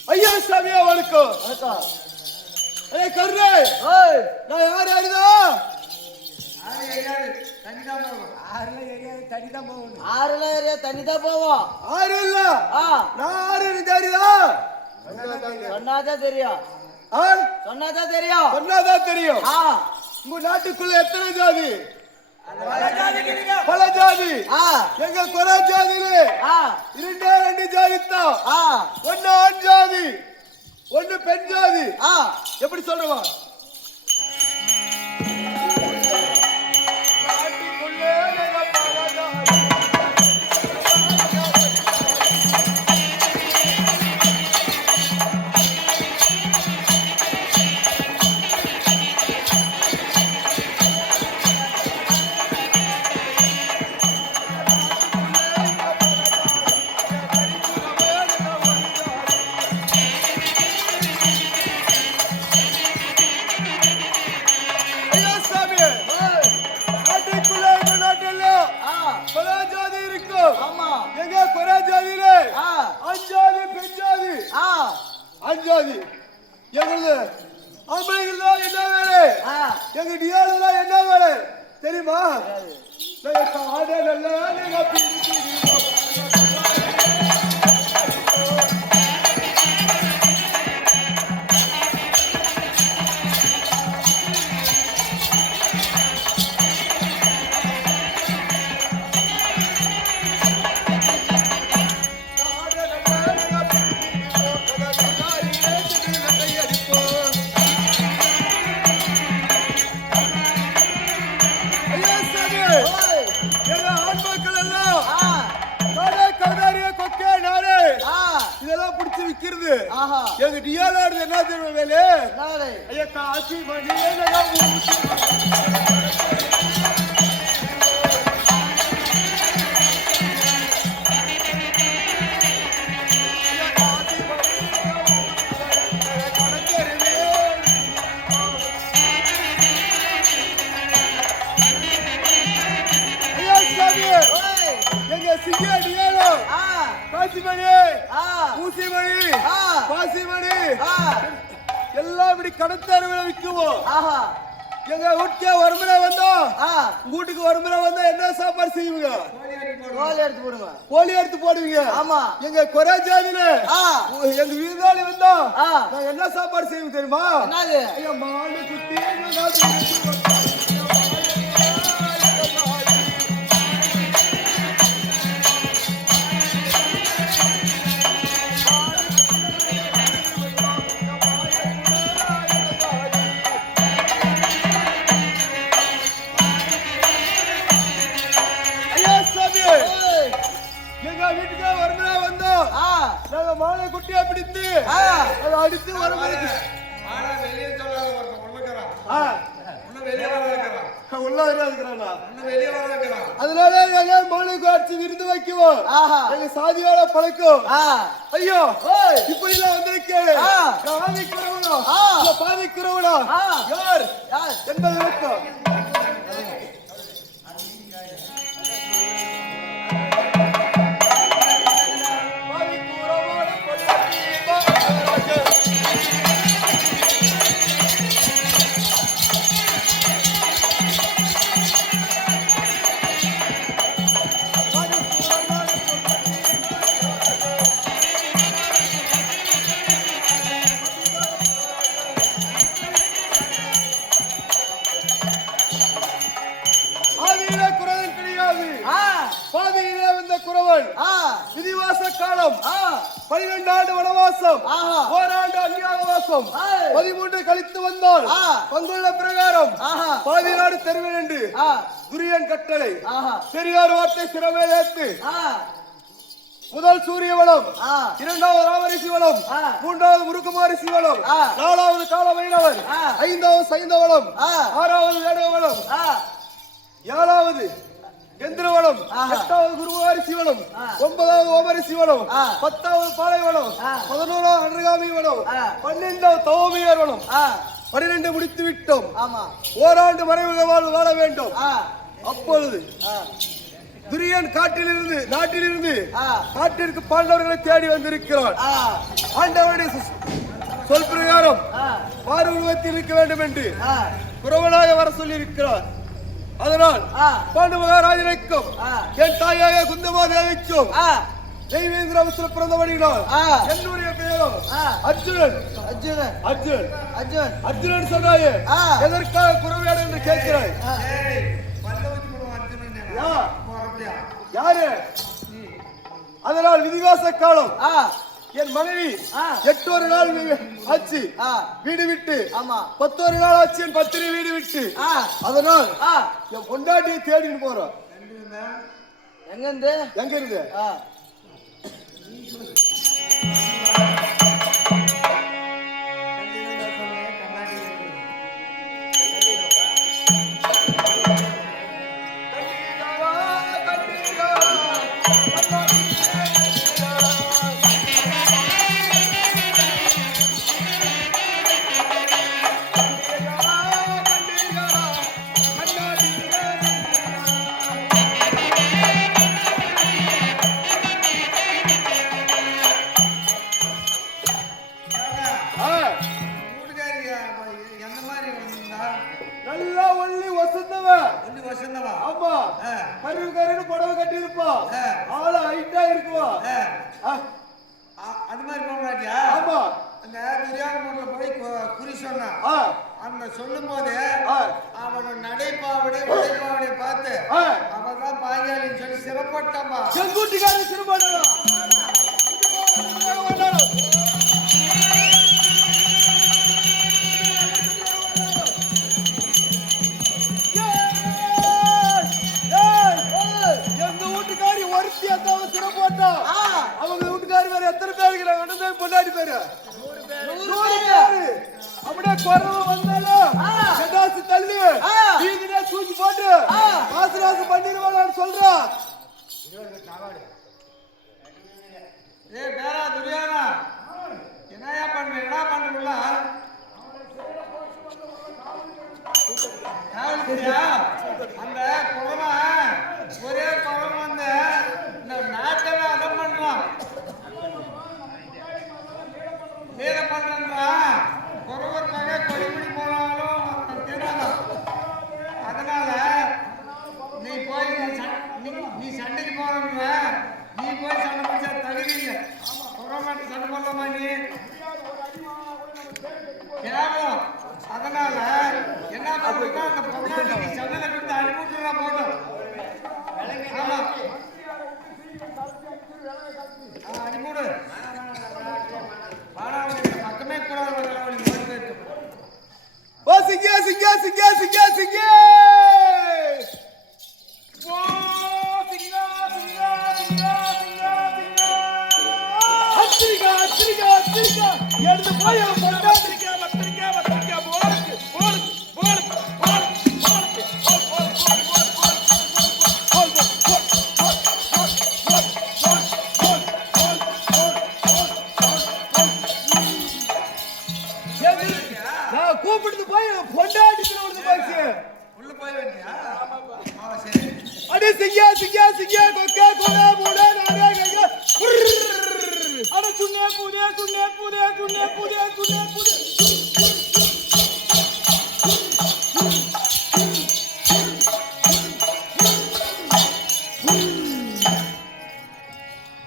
ஐயா சாமியா வணக்கம். ஏய் கர்ரே நான் யார் யாருதா ஆறுல ஏரியா தண்ணி தான் போவோம். ஆறு இல்ல நான் ஆறு தெரியுதா சொன்னாதான் தெரியும். சொன்னாதான் தெரியும். சொன்னாதான் தெரியும். உங்க நாட்டுக்குள்ள எத்தனை ஜாதி? பல ஜாதி. எங்க குறை ஜாதியிலே ரெண்டு ஜாதி தான். ஒன்னு ஆண் ஜாதி ஒன்னு பெண் ஜாதி. எப்படி சொல்றவா ஐயா சாமி நாட்டுக்குள்ள எங்க நாட்டுல பல ஜாதி இருக்கும். எங்க குறை ஜாதியில அஞ்சாதி பெஞ்சாதி அஞ்சாதி எங்களது ஆம்பளைகள் தான் என்ன வேலை, எங்க டியால என்ன வேலை தெரியுமா? ஆட நல்ல இதெல்லாம் பிடிச்சி விக்கிறது. எங்க டியாலாடு என்ன தெரியும் வேலை? ஐயா காசி மணி எங்க சிங்க டியாலோ காசிமணி ஊசிமணி பாசிமணி எல்லாம் இப்படி கடத்தருவில விற்குவோம். எங்க வீட்டுக்கு ஒரு முறை வந்தோம், வீட்டுக்கு ஒரு முறை வந்தா என்ன சாப்பாடு செய்வீங்க? கோழி எடுத்து போடுவீங்க. எங்க குறை ஜாதியில எங்க வீராளி வந்தோம், நாங்க என்ன சாப்பாடு செய்வோம் தெரியுமா? ஐயா மாடு குட்டி வீட்டுக்கு வருமுறை வந்தோம், நாங்க மாலை குட்டியா பிடித்து அதை அடித்து வருமுறைக்கு அதனால நாங்க மாலைக்கு அடிச்சு விருந்து வைக்குவோம். எங்க சாதியோட பழக்கம். ஐயோ இப்படி எல்லாம் வந்திருக்கேன், பாதிக்கிறவனா யார் என்பது விளக்கம். விதிவாச காலம் 12 ஆண்டு வனவாசம், ஓராண்டு அந்நியாகவாசம், 13 கழித்து வந்தால் பங்குள்ள பிரகாரம் பாதி நாடு தருவேன் என்று துரியன் கட்டளை. பெரியார் வார்த்தை சிறமேல் ஏற்று முதல் சூரிய வளம், இரண்டாவது ராமரிசி வளம், மூன்றாவது முருகுமாரிசி வளம், நாலாவது கால வைரவர், ஐந்தாவது சைந்தவளம், ஆறாவது வேடவளம், ஏழாவது எந்திரவளம், எட்டாவது குருவாரிசி வளம், 9வது ஓமரிசி வளம், 10வது பாலைவளம், 11வது அன்றுகாமி வளம், 12வது தவமியர் வளம், 12 முடித்து விட்டோம். ஓராண்டு மறைமுக வாழ்வு வாழ வேண்டும். அப்பொழுது துரியன் நாட்டிலிருந்து காட்டிற்கு பாண்டவர்களை தேடி வந்திருக்கிறார். ஆண்டவருடைய சொல் பிரகாரம் மாறு உருவத்தில் இருக்க வேண்டும் என்று புறவனாக வர சொல்லி இருக்கிறார். அதனால் பாண்டு மகாராஜனுக்கும் என் தாயாக குந்தமாதேவிக்கும் தெய்வேந்திர அவசரம் பிறந்தபடியினால் என்னுடைய பெயரும் அர்ஜுனன். அர்ஜுனன் அர்ஜுனன் அர்ஜுனன் அர்ஜுனன் சொன்னாயே, எதற்காக குறவையாடு என்று கேட்கிறாய்? யாரு? அதனால் விதிவாச காலம் என் மனைவி 8 நாள் ஆச்சு வீடு விட்டு, 10 நாள் ஆச்சு என் பத்திரி வீடு விட்டு. அதனால் என் பொண்டாட்டியை தேடின்னு போறோம். எங்க இருந்து வசந்தவா ஆமா கருவு கருன்னு புடவை கட்டி இருப்போம் ஆளு ஹைட்டா இருக்குவோம் அது மாதிரி போக மாட்டியா ஆமா அந்த துரியானூர்ல போய் குறி சொன்னான் அந்த சொல்லும் போது அவனோட நடைபாவடை உடைப்பாவடை பார்த்து அவன் தான் பாஞ்சாலின்னு சொல்லி சிறப்பட்டாமா செங்குட்டிக்காரன் சிறுபாடு எங்க வீட்டுக்காரி ஒருத்தி அந்த சிறப்போட்டா அவங்க வீட்டுக்காரி வேற எத்தனை பேர் இருக்கிறாங்க பொண்டாடி பேரு அப்படியே குறவு வந்தாலும் கடாசி தள்ளி வீதினே தூக்கி போட்டு ஆசிராசம் பண்ணிடுவாங்கன்னு சொல்றான். பேரா துரியானா என்னையா என்ன பண்ணுங்கள அந்த குழந்தை ஒரே குழந்தை வந்து இந்த நாட்டில் அதம் பண்றான் வேற பண்றான் ஒருவருக்காக கொடிபிடி போனாலும் தெரியாதான். அதனால நீ போய் நீ சண்டைக்கு போறவங்க நீ போய் சண்டை பிடிச்சா தகுதி இல்லை. பொறாமட்டு சண்டை போடலாமா நீ கேவலம். அதனால என்ன பண்ணுறா அந்த பொருளாதார நீ சண்டையில கொடுத்து அனுப்பிட்டுறா போட்டோம். ஆமா அனுப்பிவிடு பக்கமே கூடாது. ஓ சிங்கா சிங்கா சிங்கா சிங்கா சிங்கா ஓ சிங்கா சிங்கா சிங்கா சிங்கா சிங்கா அத்திரிகா அத்திரிகா அத்திரிகா எடுத்து போய் வத்திரிக்கா வத்திரிக்கா வத்திரிக்கா போடு போடு போடு போடு கூப்பிட்டு போய் பொண்டாடி பாய்ச்சி உள்ள போய் வேண்டியா? சரி அடே சிங்கா சிங்கா சிங்கா கொக்கா கொடா மூடா நாடா கங்க அட சுண்ணே புதே சுண்ணே புதே சுண்ணே புதே சுண்ணே புதே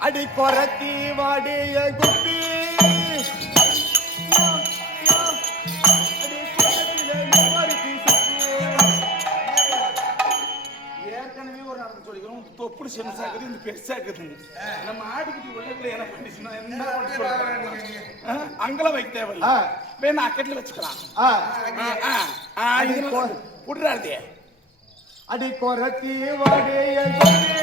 அடி கொரத்தி வாடிய குப்பி ஏற்கனவே ஒரு நடந்து சொல்லிக்கிறோம். தொப்புடு சென்சாக்குது இந்த பெருசாக்குது. நம்ம ஆடிக்கிட்டு உள்ளக்குள்ள என்ன பண்ணிச்சுன்னா என்ன அங்கெல்லாம் வைக்க தேவையில்ல. வேணா அக்கெட்ல வச்சுக்கலாம். விடுறாதே அடி கொரத்தி வாடிய குப்பி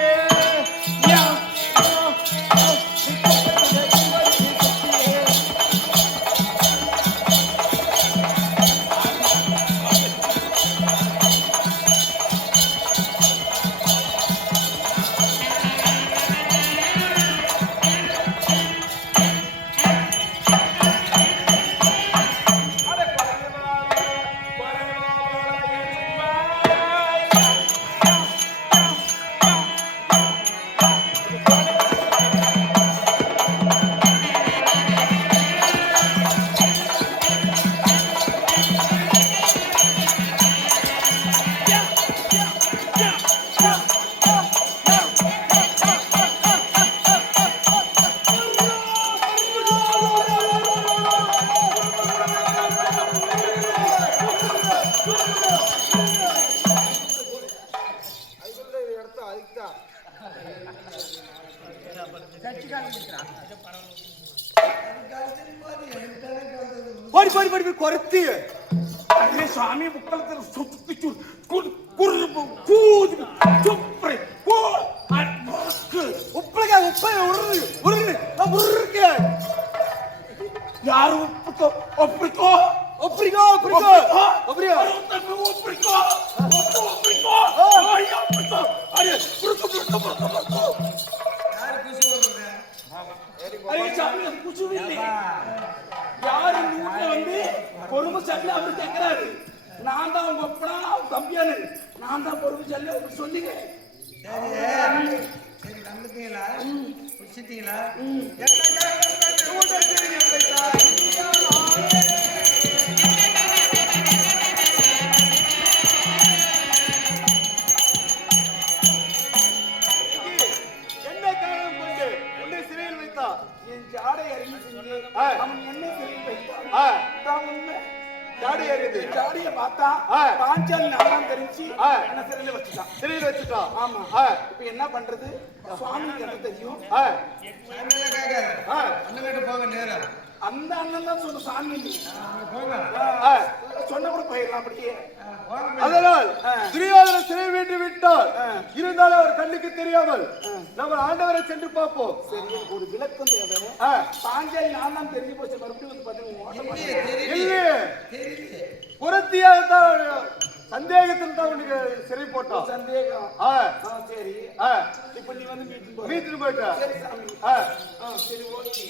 படி படி படி கொரத்தி अरे स्वामी बुक्कल कर सुत्ती चुर कुर कुर कूद चुप्रे को உப்பளங்க உப்பை உருரு உருரு உருருக்கு யார் உப்புக்கோ ஒப்ரிக்கோ ஒப்ரிகோ ஒப்ரிகோ ஒப்ரியோ ஒப்ரிக்கோ ஒப்ரிக்கோ ஐயா ஒப்ரிக்கோ அரே புருக்கு புருக்கு புருக்கு யார் குசு வருது அரே சாமி குசு இல்லை யார் இந்த ஊர்ல வந்து பொறுமை சல்ல அவர் கேக்குறாரு. நான் தான் உங்க அப்பனா தம்பியானு நான் தான் பொறுமை சல்ல அவர் சொல்லுங்க. சரி நம்புறீங்களா புடிச்சிட்டீங்களா பார்த்தா பாஞ்சாலி நாலாம் தெரிஞ்சு என்ன சிறையில வச்சுட்டான். சிறையில் வச்சுட்டான். ஆமா. இப்ப என்ன பண்றது? சுவாமிக்கு என்ன தெரியும்? அந்த அண்ணன் தான் சொன்ன சாமி சொன்ன கூட போயிடலாம் அப்படியே. அதனால் துரியோதன சிறை வீட்டு விட்டார். இருந்தாலும் அவர் கண்ணுக்கு தெரியாமல் நம்ம ஆண்டவரை சென்று பார்ப்போம். சரி, ஒரு விளக்கம் தேவை. பாஞ்சாலி நான் தான் தெரிஞ்சு போச்சு, மறுபடியும் வந்து பாத்தீங்க இல்லையே, புறத்தியாக தான் சந்தேகத்தில் தான் உனக்கு சிறை போட்டோம். சந்தேகம். சரி, இப்ப நீ வந்து மீட்டுட்டு போயிட்ட. சரி சாமி. சரி, ஓகே.